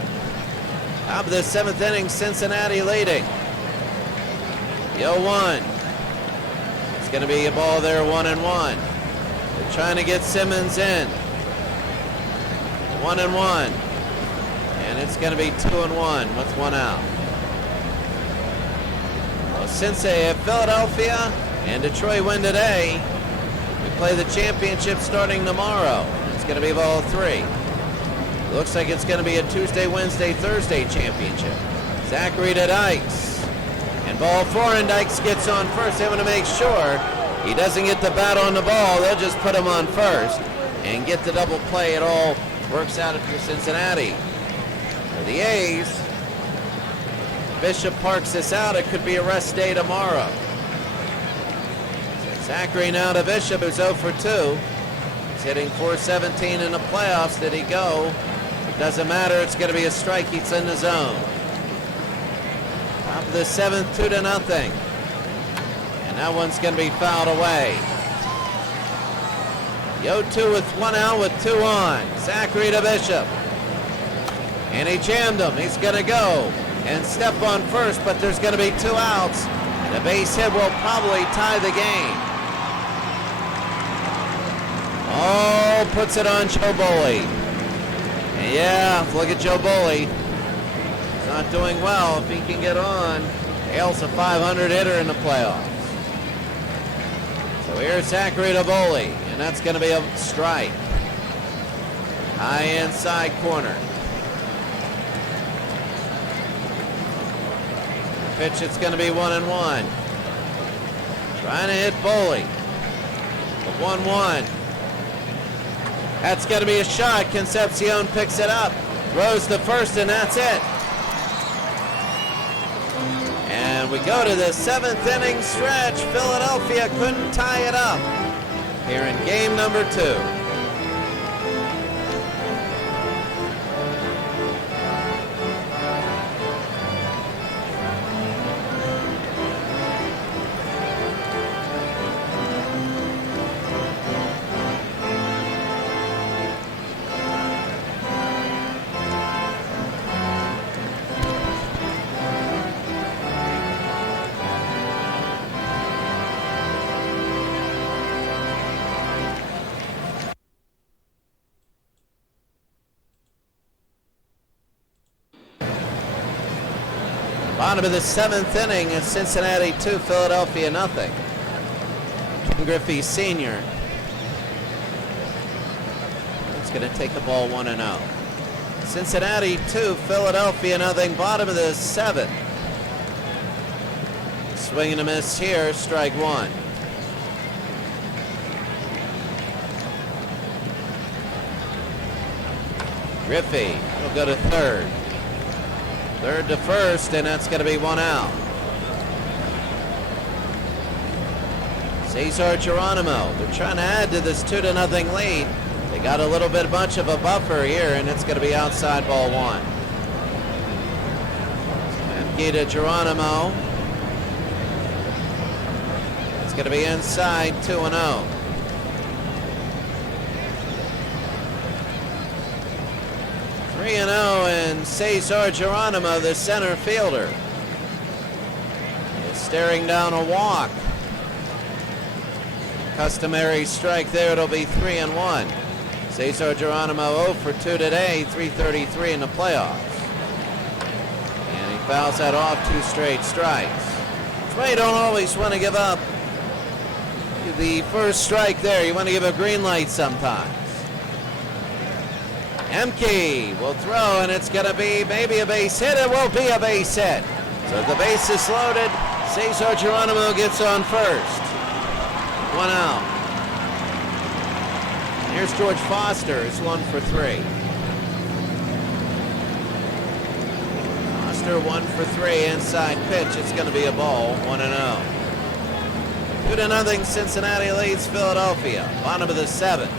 Top of the 7th inning, Cincinnati leading. The 0-1. It's going to be a ball there, 1-1. They're trying to get Simmons in. 1-1. And it's going to be 2-1 with 1 out. Well, since Philadelphia and Detroit win today, we play the championship starting tomorrow. It's going to be ball 3. Looks like it's going to be a Tuesday, Wednesday, Thursday championship. Zachary to Dykes. And ball 4, and Dykes gets on first. They want to make sure he doesn't get the bat on the ball. They'll just put him on first and get the double play. It all works out for Cincinnati. For the A's, Bishop parks this out. It could be a rest day tomorrow. So Zachary now to Bishop, who's 0 for 2. He's hitting .417 in the playoffs. Did he go? Doesn't matter. It's going to be a strike. He's in the zone. Top of the 7th, 2-0. And that one's going to be fouled away. The 0-2 with 1 out with 2 on. Zachary to Bishop. And he jammed him. He's going to go and step on first, but there's going to be 2 outs. And a base hit will probably tie the game. Oh, puts it on Joe Boley. And yeah, look at Joe Boley. He's not doing well. If he can get on, Hale's a .500 hitter in the playoffs. So here's Zachary to Boley, and that's going to be a strike. High inside corner. Pitch, it's going to be 1-1. Trying to hit Boley. 1-1. That's going to be a shot. Concepcion picks it up, throws the first, and that's it. And we go to the 7th inning stretch. Philadelphia couldn't tie it up here in game number 2. Bottom of the 7th inning, it's Cincinnati 2, Philadelphia nothing. Ken Griffey Sr. He's going to take the ball 1-0. Cincinnati 2, Philadelphia nothing. Bottom of the 7th. Swing and a miss here, strike 1. Griffey will go to third. Third to first, and that's going to be 1 out. Cesar Geronimo. They're trying to add to this 2-0 lead. They got a little bit much of a buffer here, and it's going to be outside ball 1. Empty to Geronimo. It's going to be inside 2-0. And Cesar Geronimo, the center fielder, is staring down a walk. Customary strike there. It'll be 3-1. Cesar Geronimo 0 for 2 today, .333 in the playoffs. And he fouls that off, 2 straight strikes. That's why you don't always want to give up the first strike there. You want to give a green light sometimes. Emke will throw, and it's going to be maybe a base hit. It will be a base hit. So the base is loaded. Cesar Geronimo gets on first. 1 out. Here's George Foster. It's 1 for 3. Foster 1 for 3. Inside pitch. It's going to be a ball. 1-0. 2-0. Cincinnati leads Philadelphia. Bottom of the 7th.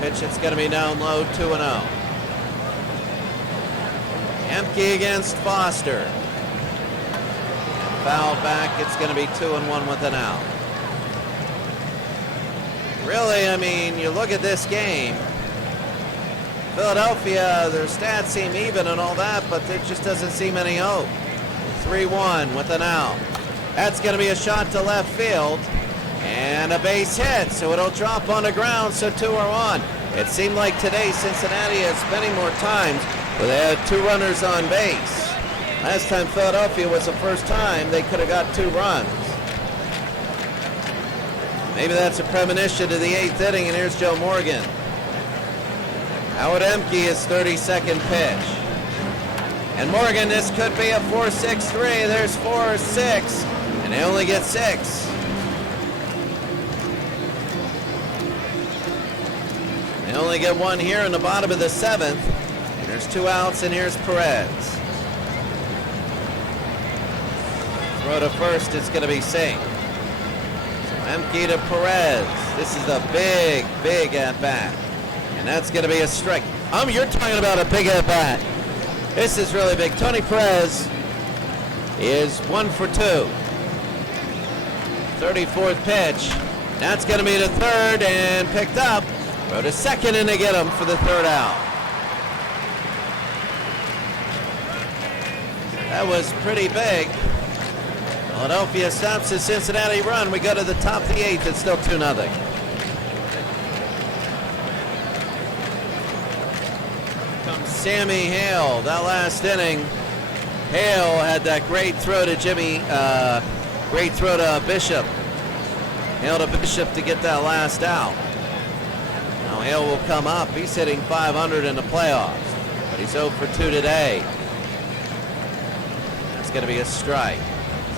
Pitch, it's going to be down low, 2-0. Emke against Foster. Fouled back. It's going to be 2-1 with an out. Really, I mean, you look at this game. Philadelphia, their stats seem even and all that, but there just doesn't seem any hope. 3-1 with an out. That's going to be a shot to left field and a base hit, so it'll drop on the ground, so 2 are on. It seemed like today Cincinnati has many more times where they had 2 runners on base. Last time Philadelphia was the first time they could have got 2 runs. Maybe that's a premonition to the 8th inning, and here's Joe Morgan. Howard Emke, his 32nd pitch. And Morgan, this could be a 4-6-3. There's 4-6, and they only get 6. They only get 1 here in the bottom of the 7th. And there's 2 outs, and here's Perez. Throw to first, it's going to be safe. Emke to Perez. This is a big, big at-bat. And that's going to be a strike. You're talking about a big at-bat. This is really big. Tony Perez is 1 for 2. 34th pitch. That's going to be the 3rd and picked up. Throw to second and they get him for the 3rd out. That was pretty big. Philadelphia stops the Cincinnati run. We go to the top of the 8th. It's still 2-0. Comes Sammy Hale. That last inning, Hale had that great throw to great throw to Bishop. Hale to Bishop to get that last out. Now Hale will come up. He's hitting .500 in the playoffs, but he's 0 for 2 today. That's going to be a strike.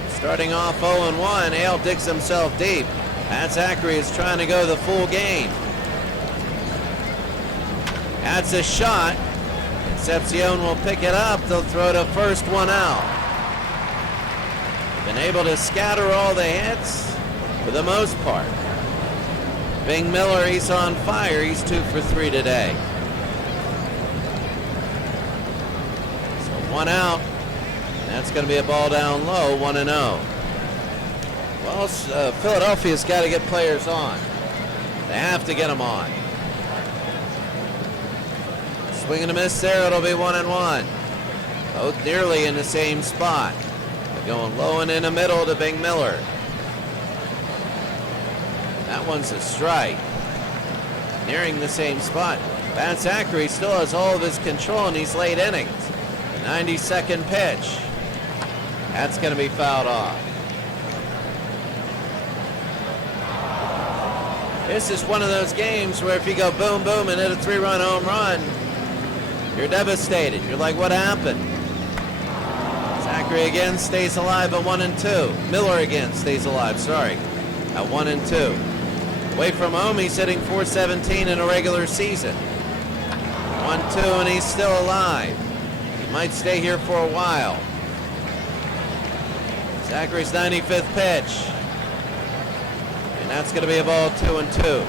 Starting off 0-1, Hale digs himself deep. Pat Zachary is trying to go the full game. That's a shot. Concepcion will pick it up. They'll throw to first, 1 out. Been able to scatter all the hits for the most part. Bing Miller, he's on fire. He's 2 for 3 today. So 1 out. That's going to be a ball down low, 1-0. Well, Philadelphia's got to get players on. They have to get them on. Swing and a miss there. It'll be 1-1. Both nearly in the same spot. They're going low and in the middle to Bing Miller. That one's a strike. Nearing the same spot. Pat Zachary still has all of his control in these late innings. 92nd pitch. That's going to be fouled off. This is one of those games where if you go boom, boom, and hit a 3-run home run, you're devastated. You're like, what happened? Zachary again stays alive at 1-2. Miller again stays alive, sorry, at 1-2. Away from home, he's hitting .417 in a regular season. 1-2, and he's still alive. He might stay here for a while. Zachary's 95th pitch. And that's going to be a ball 2-2.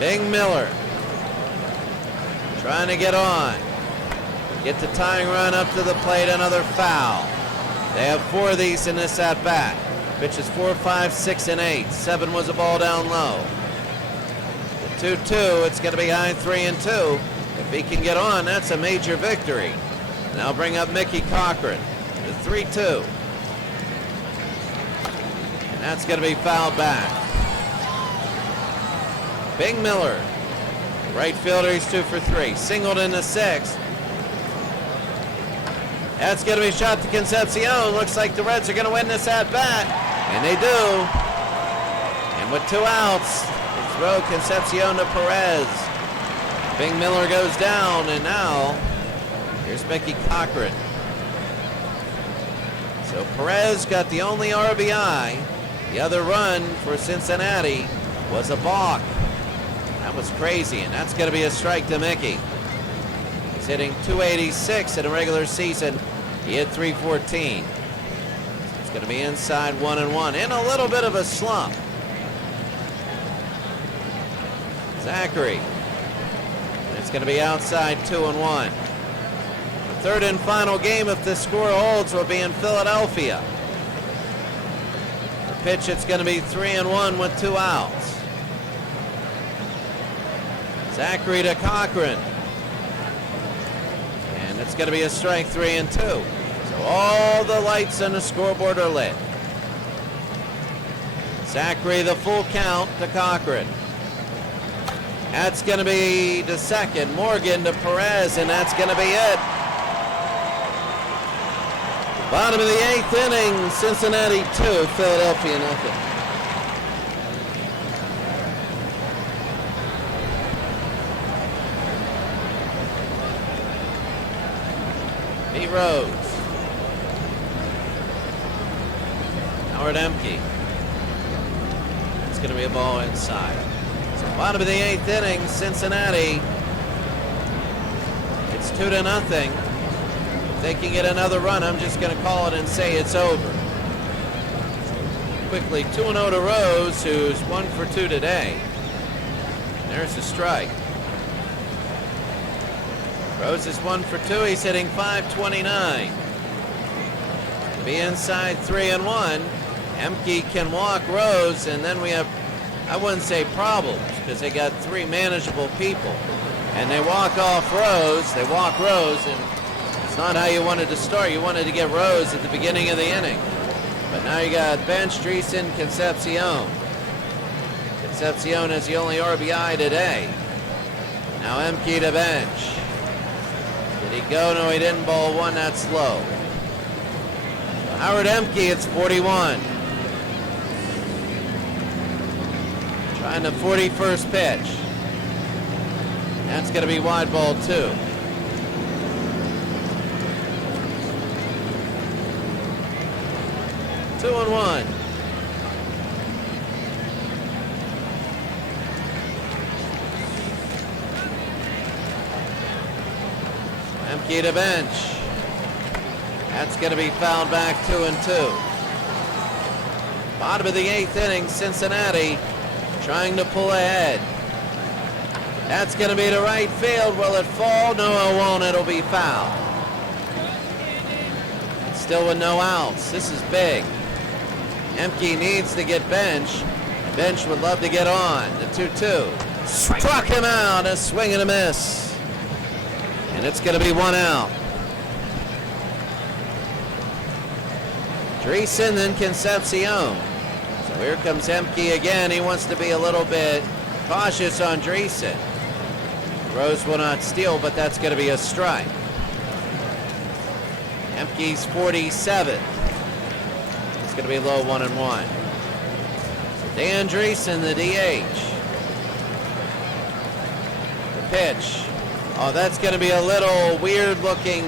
Bing Miller trying to get on. Get the tying run up to the plate, another foul. They have 4 of these in this at-bat. Pitches 4, 5, 6, and 8. 7 was a ball down low. The 2-2, it's going to be high 3-2. If he can get on, that's a major victory. Now bring up Mickey Cochran. The 3-2. And that's going to be fouled back. Bing Miller. Right fielder, he's 2 for 3. Singled in the 6th. That's going to be a shot to Concepcion. Looks like the Reds are going to win this at-bat. And they do. And with 2 outs, they throw Concepcion to Perez. Bing Miller goes down, and now here's Mickey Cochran. So Perez got the only RBI. The other run for Cincinnati was a balk. That was crazy, and that's going to be a strike to Mickey. He's hitting .286 in a regular season. He hit .314. It's going to be inside 1-1 in a little bit of a slump. Zachary. It's going to be outside 2-1. third and final game, if the score holds, will be in Philadelphia. The pitch, it's going to be 3-1 with 2 outs. Zachary to Cochran. And it's going to be a strike, 3-2. So all the lights on the scoreboard are lit. Zachary, the full count to Cochran. That's going to be to second. Morgan to Perez, and that's going to be it. Bottom of the 8th inning, Cincinnati 2, Philadelphia nothing. Pete Rose. Howard Emke. It's going to be a ball inside. So bottom of the 8th inning, Cincinnati. It's 2-0. If they can get another run, I'm just going to call it and say it's over. Quickly, 2-0 to Rose, who's 1 for 2 today. There's a strike. Rose is 1 for 2. He's hitting .529. Be inside 3-1. Emke can walk Rose, and then we have, I wouldn't say problems, because they got 3 manageable people. And they walk off Rose. They walk Rose, and it's not how you wanted to start. You wanted to get Rose at the beginning of the inning. But now you got bench, Dreesen, Concepcion. Concepcion is the only RBI today. Now Emke to bench. Did he go? No, he didn't. Ball 1, that's low. So Howard Emke, it's 41. Trying the 41st pitch. That's going to be wide, ball 2. 2-1. Emke to bench. That's going to be fouled back, 2-2. Bottom of the 8th inning, Cincinnati trying to pull ahead. That's going to be to right field. Will it fall? No, it won't. It'll be foul. Still with no outs. This is big. Emke needs to get bench. Bench would love to get on. The 2-2. Struck him out. A swing and a miss. And it's going to be 1 out. Dreesen, then Concepcion. So here comes Emke again. He wants to be a little bit cautious on Dreesen. Rose will not steal, but that's going to be a strike. Emke's 47. It's going to be low, 1-1. So Dan Dreesen, the DH. The pitch. Oh, that's going to be a little weird looking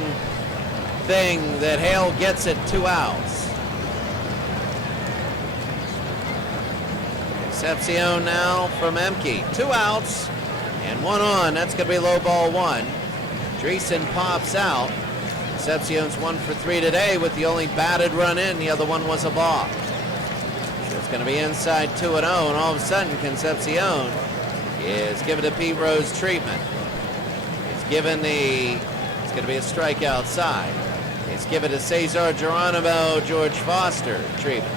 thing that Hale gets it, 2 outs. Concepcion now from Emke. 2 outs and 1 on. That's going to be low, ball 1. Dreesen pops out. Concepcion's 1 for 3 today with the only batted run in. The other one was a balk. So it's going to be inside 2-0, and all of a sudden Concepcion is given to Pete Rose treatment. He's given it's going to be a strike outside. He's given to Cesar Geronimo, George Foster treatment.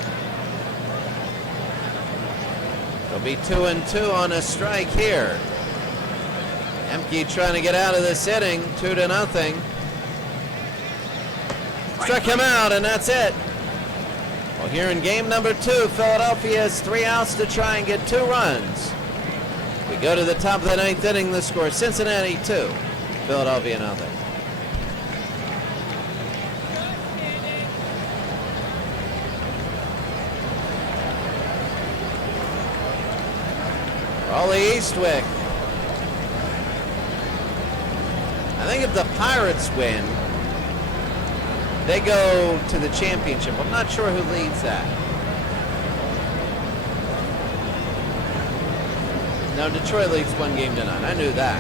It'll be 2-2 on a strike here. Emke trying to get out of this inning, 2-0. Struck him out, and that's it. Well, here in game number 2, Philadelphia has 3 outs to try and get 2 runs. We go to the top of the 9th inning. The score: Cincinnati 2, Philadelphia nothing. Raleigh Eastwick. I think if the Pirates win, they go to the championship. I'm not sure who leads that. No, Detroit leads 1 game to none. I knew that.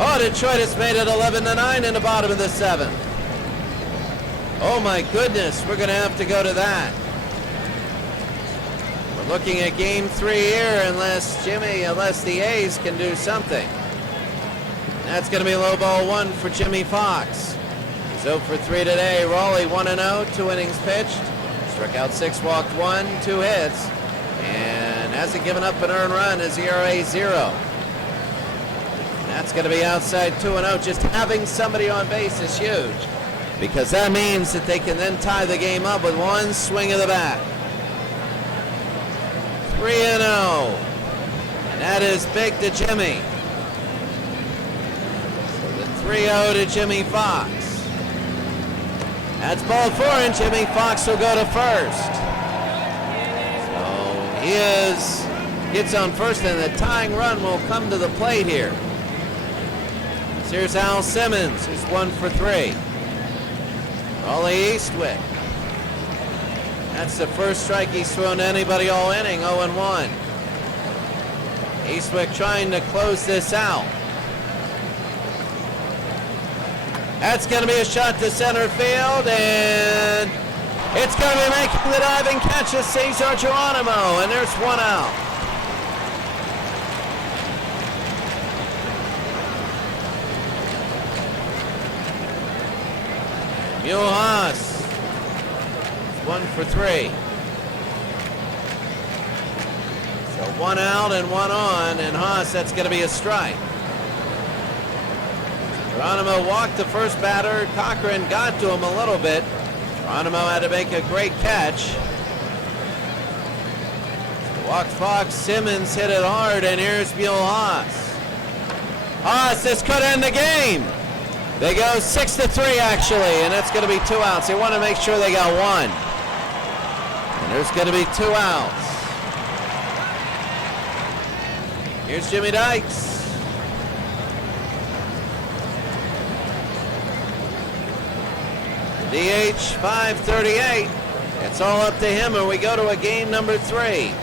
Oh, Detroit has made it 11-9 in the bottom of the 7th. Oh my goodness, we're going to have to go to that. We're looking at game 3 here unless the A's can do something. That's going to be low, ball 1 for Jimmy Fox. He's 0 for 3 today. Raleigh 1-0, 2 innings pitched. Struck out 6, walked 1, 2 hits. And hasn't given up an earned run. His ERA 0. That's going to be outside 2-0. Just having somebody on base is huge, because that means that they can then tie the game up with one swing of the bat. 3-0. And that is big to Jimmy. So the 3-0 to Jimmy Fox. That's ball 4, and Jimmy Fox will go to first. So he gets on first, and the tying run will come to the plate here. So here's Al Simmons, who's 1 for 3. Raleigh Eastwick. That's the first strike he's thrown to anybody all inning, 0-1. Eastwick trying to close this out. That's going to be a shot to center field, and it's going to be making the diving catch of Cesar Geronimo, and there's 1 out. Mule Haas, 1 for 3. So 1 out and 1 on, and Haas, that's going to be a strike. Geronimo walked the first batter. Cochran got to him a little bit. Geronimo had to make a great catch. Walked Fox, Simmons hit it hard, and here's Mule Haas. Haas, this could end the game. They go 6-3 actually, and that's going to be 2 outs. They want to make sure they got 1. And there's going to be 2 outs. Here's Jimmy Dykes. DH 538. It's all up to him, and we go to a game number 3.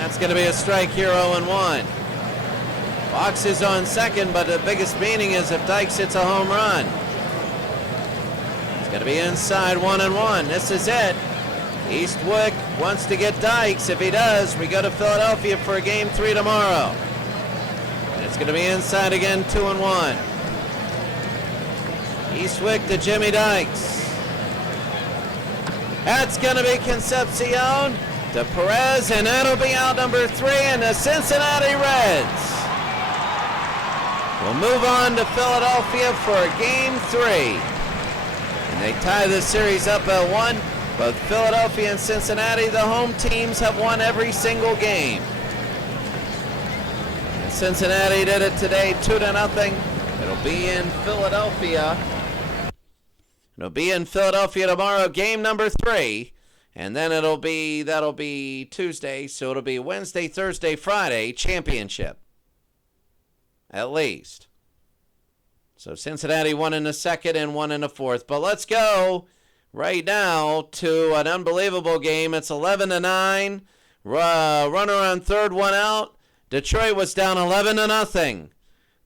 That's going to be a strike here, 0-1. Fox is on second, but the biggest meaning is if Dykes hits a home run. It's going to be inside 1-1. This is it. Eastwick wants to get Dykes. If he does, we go to Philadelphia for a game 3 tomorrow. And it's going to be inside again, 2-1. Eastwick to Jimmy Dykes. That's going to be Concepcion to Perez, and that'll be out number 3, and the Cincinnati Reds will move on to Philadelphia for game 3. And they tie the series up at 1. Both Philadelphia and Cincinnati, the home teams, have won every single game. And Cincinnati did it today, 2-0. It'll be in Philadelphia. It'll be in Philadelphia tomorrow, game number 3. And then that'll be Tuesday, so it'll be Wednesday, Thursday, Friday, championship. At least. So Cincinnati 1 in the second and 1 in the fourth. But let's go right now to an unbelievable game. It's 11-9. Runner on third, 1 out. Detroit was down 11-0.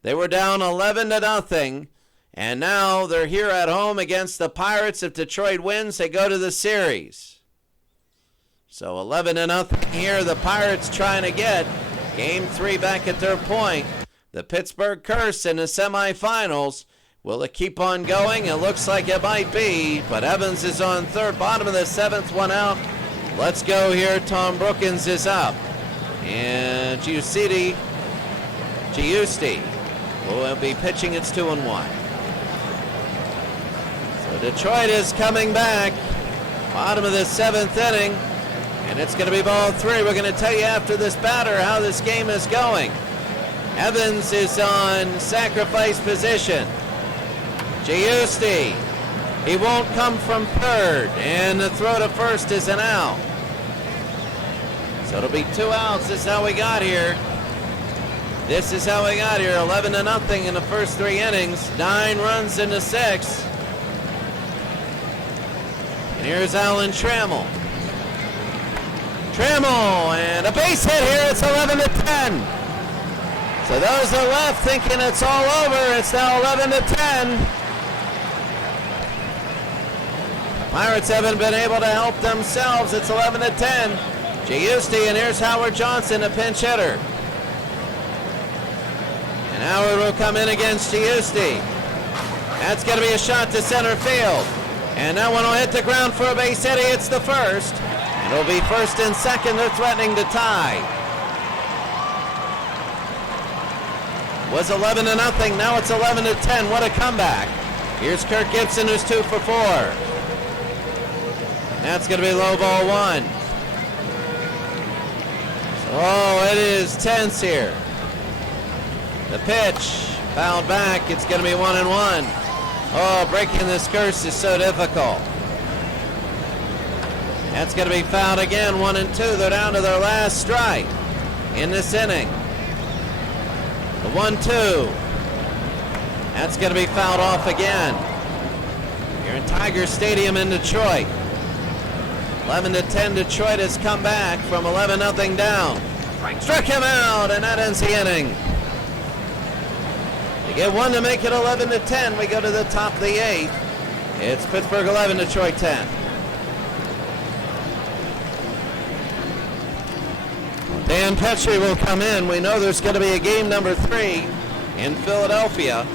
They were down 11-0. And now they're here at home against the Pirates. If Detroit wins, they go to the series. So 11-0 here. The Pirates trying to get game 3 back at their point. The Pittsburgh curse in the semifinals. Will it keep on going? It looks like it might be, but Evans is on third, bottom of the 7th, 1 out. Let's go here. Tom Brookins is up. And Giusti will be pitching. It's 2-1. So Detroit is coming back. Bottom of the 7th inning. And it's going to be ball 3. We're going to tell you after this batter how this game is going. Evans is on sacrifice position. Giusti, he won't come from third, and the throw to first is an out. So it'll be 2 outs. This is how we got here. 11-0 in the first 3 innings. 9 runs in the 6th. And here's Alan Trammell. And a base hit here. It's 11-10. So those are left thinking it's all over. It's now 11-10. Pirates haven't been able to help themselves. It's 11-10. Giusti, and here's Howard Johnson, a pinch hitter. And Howard will come in against Giusti. That's going to be a shot to center field. And that one will hit the ground for a base hit. He hits the first. It'll be first and second. They're threatening to tie. Was 11-0. Now it's 11-10. What a comeback. Here's Kirk Gibson, who's 2 for 4. That's going to be low ball 1. Oh, it is tense here. The pitch fouled back. It's going to be 1-1. Oh, breaking this curse is so difficult. That's going to be fouled again. 1-2. They're down to their last strike in this inning. The 1-2. That's going to be fouled off again. You're in Tiger Stadium in Detroit. 11-10. Detroit has come back from 11-0 down. Struck him out, and that ends the inning. You get one to make it 11-10. We go to the top of the 8th. It's Pittsburgh 11, Detroit 10. Dan Petrie will come in. We know there's going to be a game number 3 in Philadelphia.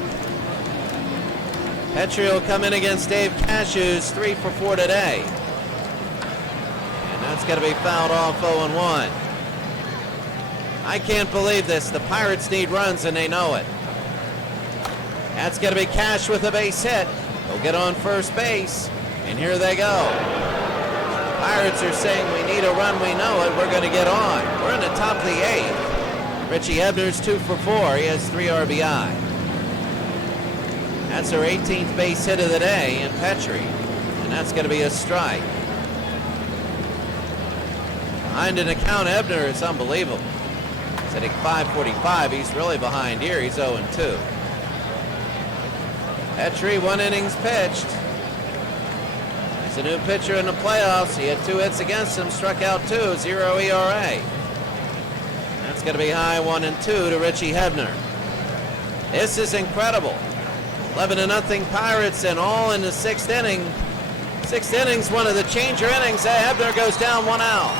Petrie will come in against Dave Cash, who's 3 for 4 today. And that's going to be fouled off 0-1. I can't believe this. The Pirates need runs, and they know it. That's going to be Cash with a base hit. They'll get on first base, and here they go. Pirates are saying we need a run, we know it, we're going to get on. We're in the top of the 8th. Richie Hebner's 2 for 4. He has 3 RBI. That's our 18th base hit of the day in Petrie, and that's going to be a strike. Behind an account, Hebner is unbelievable. He's hitting .545. He's really behind here. He's 0-2. Petrie, 1 innings pitched. He's a new pitcher in the playoffs. He had 2 hits against him, struck out 2, 0 ERA. That's going to be high 1-2 to Richie Hebner. This is incredible. 11-0 Pirates, and all in the 6th inning. 6th inning's one of the changer innings. Hebner goes down 1 out.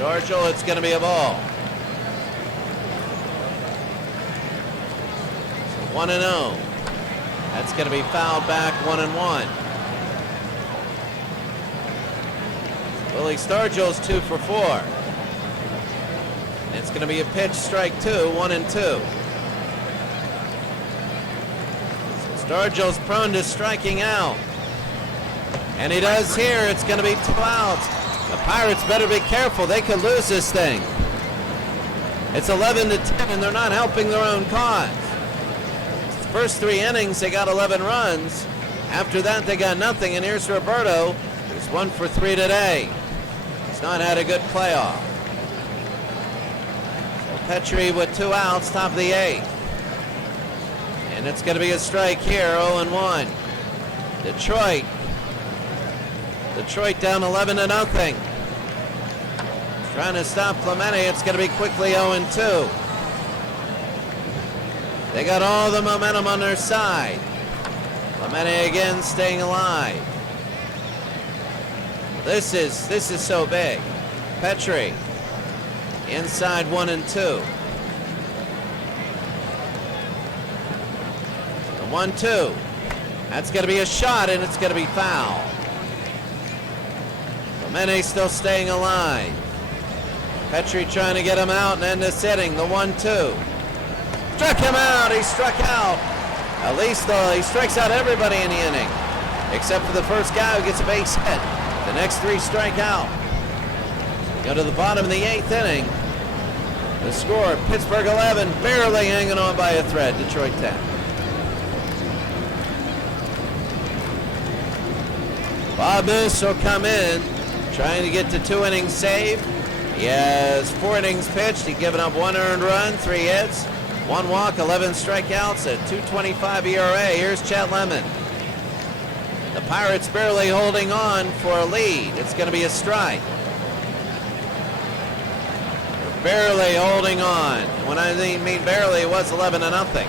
Stargell, it's going to be a ball. 1-0. That's going to be fouled back 1-1. Willie Stargell's 2 for 4. And it's going to be a pitch, strike 2, 1-2. So Stargell's prone to striking out. And he does here. It's going to be 2 outs. The Pirates better be careful. They could lose this thing. It's 11-10, and they're not helping their own cause. The first 3 innings, they got 11 runs. After that, they got nothing. And here's Roberto, who's 1 for 3 today. He's not had a good playoff. So Petrie with 2 outs, top of the 8th. And it's going to be a strike here, 0-1. Detroit down 11-0. Trying to stop Clemente. It's going to be quickly 0-2. They got all the momentum on their side. Clemente again staying alive. This is so big. Petrie inside 1-2. The 1-2. That's going to be a shot, and it's going to be foul. Clemente still staying alive. Petrie trying to get him out and end this inning. The 1-2. Struck him out. He struck out. At least he strikes out everybody in the inning, except for the first guy who gets a base hit. The next 3 strike out. Go to the bottom of the 8th inning. The score, Pittsburgh 11, barely hanging on by a thread. Detroit 10. Bob Moose will come in, trying to get to 2 innings save. He has 4 innings pitched. He's given up 1 earned run, 3 hits, 1 walk, 11 strikeouts, a 2.25 ERA. Here's Chet Lemon. The Pirates barely holding on for a lead. It's going to be a strike. They're barely holding on. When I mean barely, it was 11-0.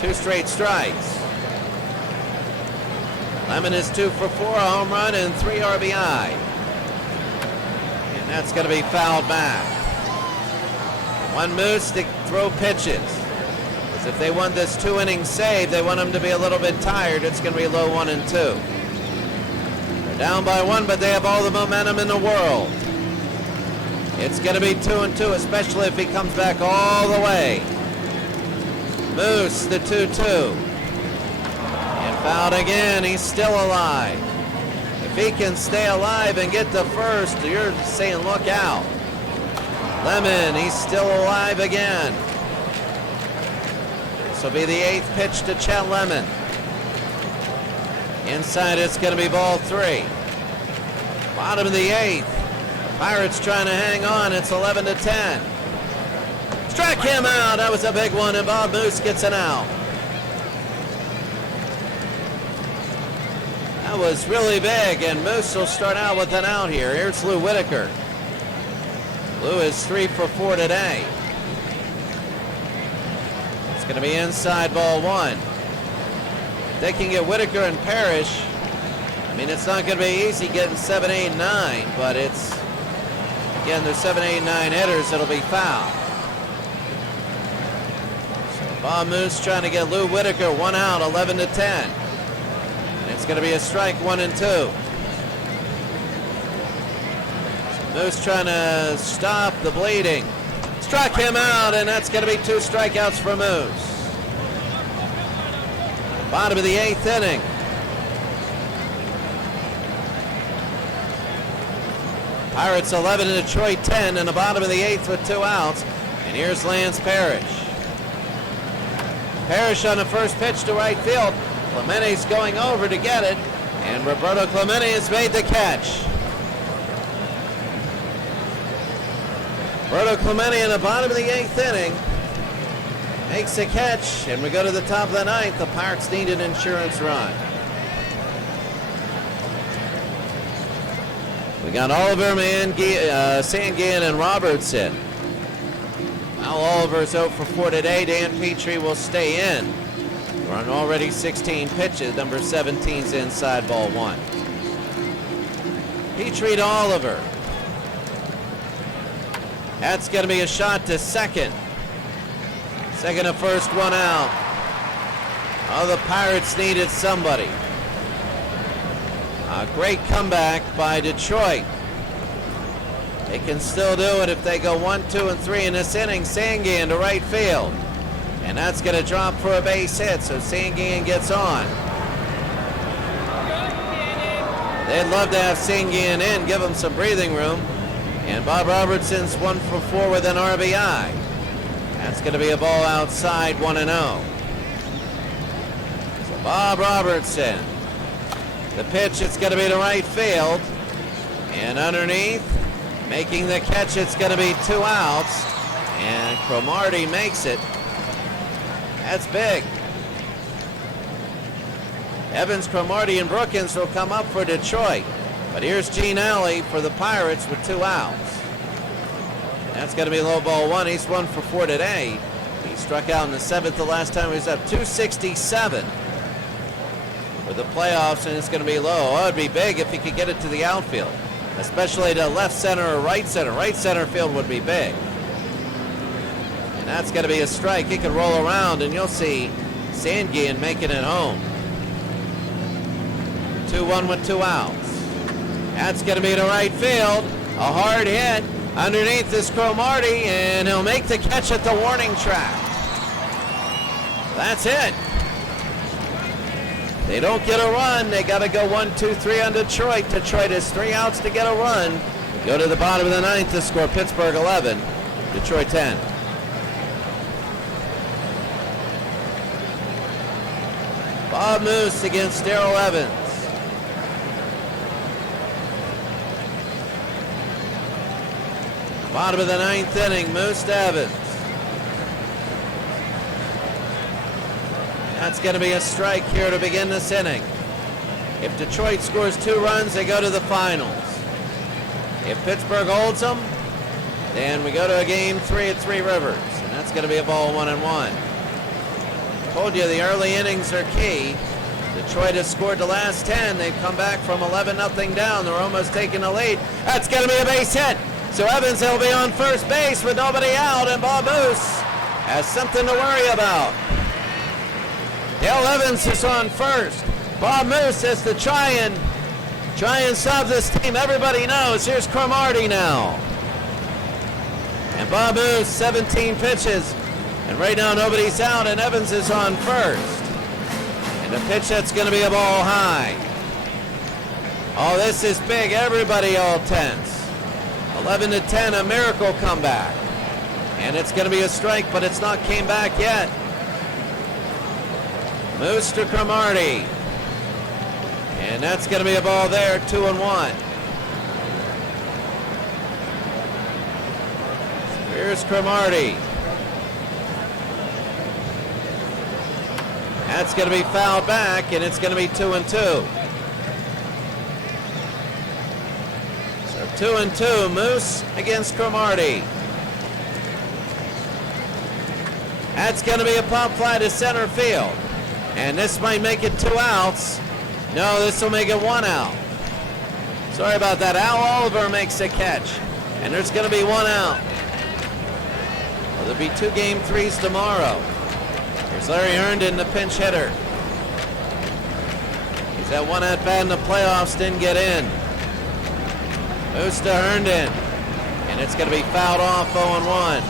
2 straight strikes. Lemon is 2 for 4, a home run and 3 RBI. And that's going to be fouled back. One Moose to throw pitches. Because if they want this 2-inning save, they want them to be a little bit tired. It's going to be low 1-2. They're down by 1, but they have all the momentum in the world. It's going to be 2-2, especially if he comes back all the way. Moose, the 2-2. And fouled again. He's still alive. If he can stay alive and get to first, you're saying look out. Lemon, he's still alive again. This will be the 8th pitch to Chet Lemon. Inside, it's going to be ball 3. Bottom of the 8th. Pirates trying to hang on. It's 11-10. Struck him out. That was a big one, and Bob Moose gets an out. That was really big, and Moose will start out with an out here. Here's Lou Whitaker. Lou is 3 for 4 today. It's going to be inside ball 1. They can get Whitaker and Parrish. I mean, it's not going to be easy getting 7, 8, 9, but it's, again, there's 7, 8, 9 hitters that'll be fouled. So Bob Moose trying to get Lou Whitaker 1 out, 11-10. And it's going to be a strike, 1-2. So Moose trying to stop the bleeding. Struck him out, and that's going to be 2 strikeouts for Moose. Bottom of the 8th inning. Pirates 11 and Detroit 10 in the bottom of the 8th with 2 outs. And here's Lance Parrish. Parrish on the first pitch to right field. Clemente's going over to get it. And Roberto Clemente has made the catch. Roberto Clemente in the bottom of the 8th inning makes a catch. And we go to the top of the 9th. The Pirates need an insurance run. We got Oliver, Sanguin, and Robertson. Now Oliver's 0 for 4 today. Dan Petrie will stay in. We're on already 16 pitches. Number 17's inside ball 1. Petrie to Oliver. That's going to be a shot to second. Second to first, 1 out. Oh, the Pirates needed somebody. A great comeback by Detroit. They can still do it if they go 1, 2, and 3 in this inning. Sanguin to right field. And that's going to drop for a base hit, so Sanguin gets on. They'd love to have Sanguin in, give him some breathing room. And Bob Robertson's 1 for 4 with an RBI. That's going to be a ball outside, 1-0. So Bob Robertson. The pitch, it's going to be to right field. And underneath, making the catch, it's going to be 2 outs. And Cromartie makes it. That's big. Evans, Cromartie, and Brookins will come up for Detroit. But here's Gene Alley for the Pirates with 2 outs. And that's going to be low ball 1. He's 1 for 4 today. He struck out in the 7th the last time he was up. 267 for the playoffs, and it's going to be low. Oh, it'd be big if he could get it to the outfield, especially to left center or right center. Right center field would be big. And that's going to be a strike. He could roll around, and you'll see Sanguin making it home. 2-1 with 2 outs. That's going to be to right field. A hard hit. Underneath is Cromartie, and he'll make the catch at the warning track. That's it. They don't get a run. They got to go 1, 2, 3 on Detroit. Detroit has 3 outs to get a run. Go to the bottom of the 9th to score Pittsburgh 11, Detroit 10. Bob Moose against Darrell Evans. Bottom of the 9th inning, Moose to Evans. That's going to be a strike here to begin this inning. If Detroit scores 2 runs, they go to the finals. If Pittsburgh holds them, then we go to a game 3 at 3 Rivers, and that's going to be a ball 1-1. Told you the early innings are key. Detroit has scored the last 10. They've come back from 11-0 down. They're almost taking the lead. That's going to be a base hit. So Evans will be on first base with nobody out, and Bob Moose has something to worry about. Dale Evans is on first. Bob Moose has to try and solve this team. Everybody knows. Here's Cromartie now. And Bob Moose, 17 pitches. And right now nobody's out, and Evans is on first. And the pitch that's going to be a ball high. Oh, this is big. Everybody all tense. 11-10, a miracle comeback. And it's going to be a strike, but it's not came back yet. Moose to Cromartie. And that's going to be a ball there, 2-1. Here's Cromartie. That's going to be fouled back, and it's going to be 2-2. So 2-2, Moose against Cromartie. That's going to be a pop fly to center field. And this might make it 2 outs. No, this will make it 1 out. Sorry about that. Al Oliver makes a catch. And there's going to be 1 out. Well, there'll be 2 game 3s tomorrow. Here's Larry Herndon, the pinch hitter. He's had 1 at bat in the playoffs, didn't get in. Moose to Herndon. And it's going to be fouled off, 0-1.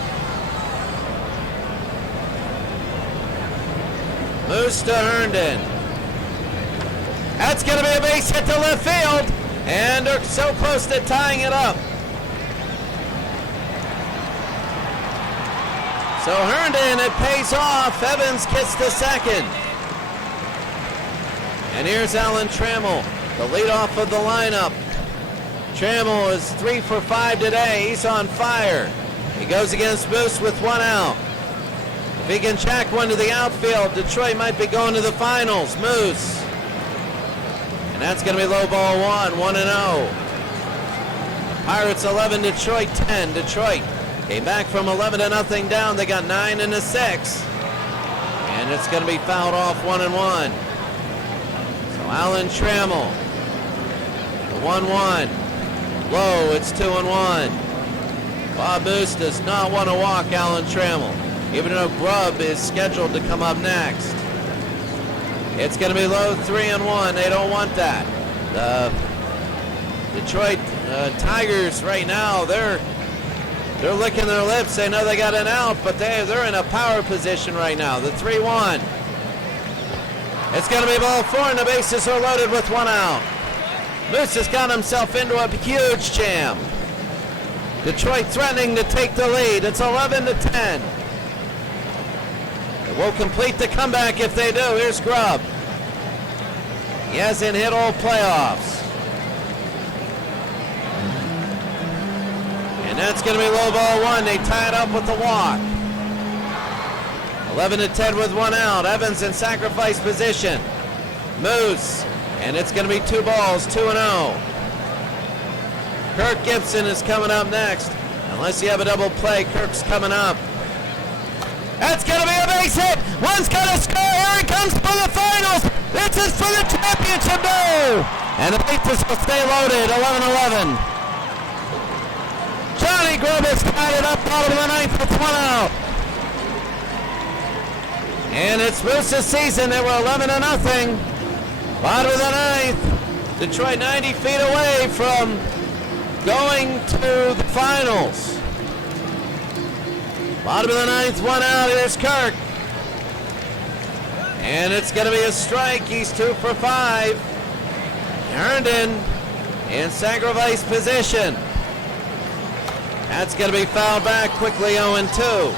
Moose to Herndon. That's going to be a base hit to left field. And they're so close to tying it up. So Herndon, it pays off. Evans gets to second. And here's Alan Trammell, the leadoff of the lineup. Trammell is 3 for 5 today. He's on fire. He goes against Moose with 1 out. If he can jack one to the outfield, Detroit might be going to the finals. Moose. And that's going to be low ball 1-0. Pirates 11, Detroit 10. Detroit came back from 11-0 down. They got 9 in the 6th. And it's going to be fouled off 1-1. So Alan Trammell. The 1-1. Low, it's 2-1. Bob Moose does not want to walk Alan Trammell, even though Grubb is scheduled to come up next. It's going to be low, 3-1. They don't want that. The Detroit Tigers right now, they're licking their lips. They know they got an out, but they're in a power position right now. The 3-1. It's going to be ball 4, and the bases are loaded with 1 out. Moose has got himself into a huge jam. Detroit threatening to take the lead. It's 11-10. It will complete the comeback if they do. Here's Grubb. He hasn't hit all playoffs. And that's going to be low ball 1. They tie it up with the walk. 11-10 with 1 out. Evans in sacrifice position. Moose. And it's going to be 2 balls, 2-0. Kirk Gibson is coming up next. Unless you have a double play, Kirk's coming up. That's going to be a base hit. One's going to score. Here he comes for the finals. This is for the championship. No. And the bases will stay loaded, 11-11. Johnny Grubb has tied it up, bottom of the 9th with 1 out. And it's Moose's season. They were 11-0. Bottom of the 9th. Detroit 90 feet away from going to the finals. Bottom of the 9th, 1 out. Here's Kirk. And it's going to be a strike. He's 2 for 5. Herndon in sacrifice position. That's going to be fouled back quickly, 0-2.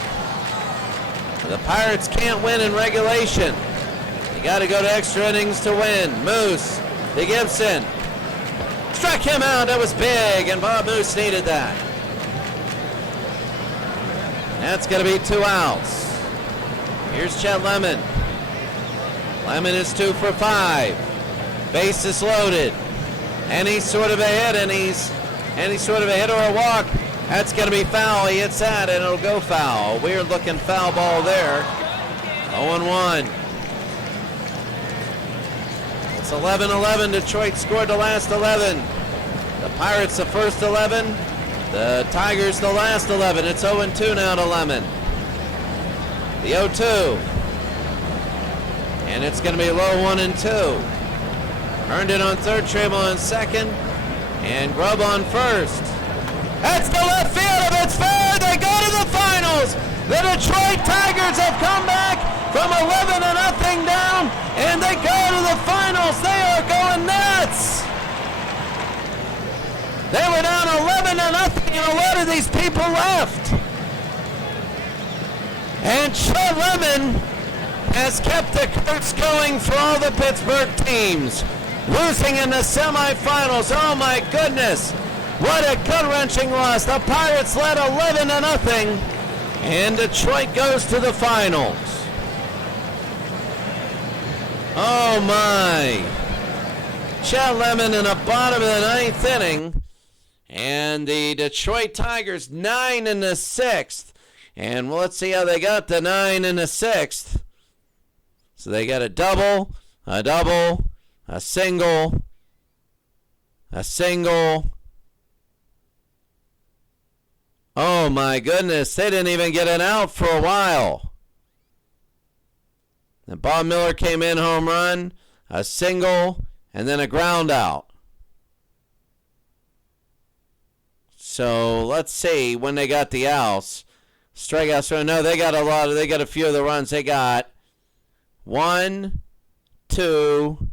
The Pirates can't win in regulation. You got to go to extra innings to win. Moose to Gibson. Struck him out. That was big, and Bob Moose needed that. That's going to be 2 outs. Here's Chet Lemon. Lemon is 2 for 5. Bases loaded. Any sort of a hit, any sort of a hit or a walk, that's going to be foul. He hits that, and it'll go foul. Weird looking foul ball there. 0-1. It's 11-11. Detroit scored the last 11. The Pirates the first 11. The Tigers the last 11. It's 0-2 now to Lemon. The 0-2. And it's going to be low 1-2. Earned it on third, Trammell on second, and Grubb on first. That's the left field. If it's fair, they go to the finals. The Detroit Tigers have come back from 11-0 down, and they go to the finals. They are going nuts. They were down 11-0, and a lot of these people left. And Joe Lemon has kept the curse going for all the Pittsburgh teams. Losing in the semifinals. Oh my goodness. What a gut-wrenching loss. The Pirates led 11-0, and Detroit goes to the finals. Oh my. Chet Lemon in the bottom of the ninth inning, and the Detroit Tigers 9 in the sixth. And let's see how they got the 9 in the sixth. So they got a double, a single, a single. Oh my goodness, they didn't even get an out for a while. And Bob Miller came in, home run, a single, and then a ground out. So let's see when they got the outs. Strikeouts. So no, they got a few of the runs. They got 1, 2,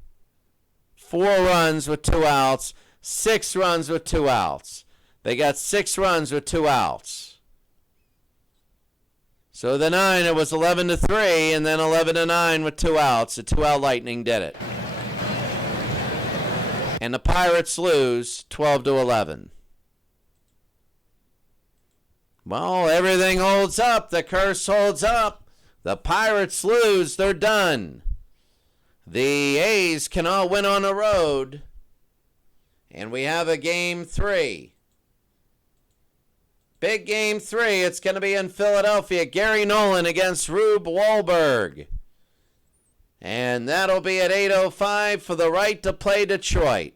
4 runs with 2 outs, 6 runs with 2 outs. They got 6 runs with 2 outs. So the 9, it was 11-3, and then 11-9 with 2 outs. The 2-out Lightning did it. And the Pirates lose 12-11. Well, everything holds up. The curse holds up. The Pirates lose. They're done. The A's cannot win on the road. And we have a game 3. Big game 3. It's going to be in Philadelphia. Gary Nolan against Rube Wahlberg. And that'll be at 8:05 for the right to play Detroit.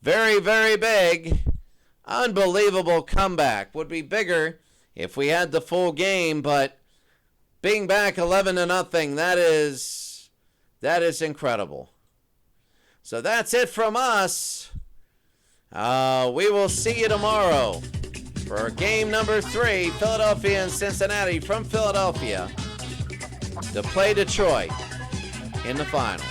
Very, very big. Unbelievable comeback. Would be bigger if we had the full game, but being back 11-0, that is incredible. So that's it from us. We will see you tomorrow for game number 3, Philadelphia and Cincinnati from Philadelphia to play Detroit in the final.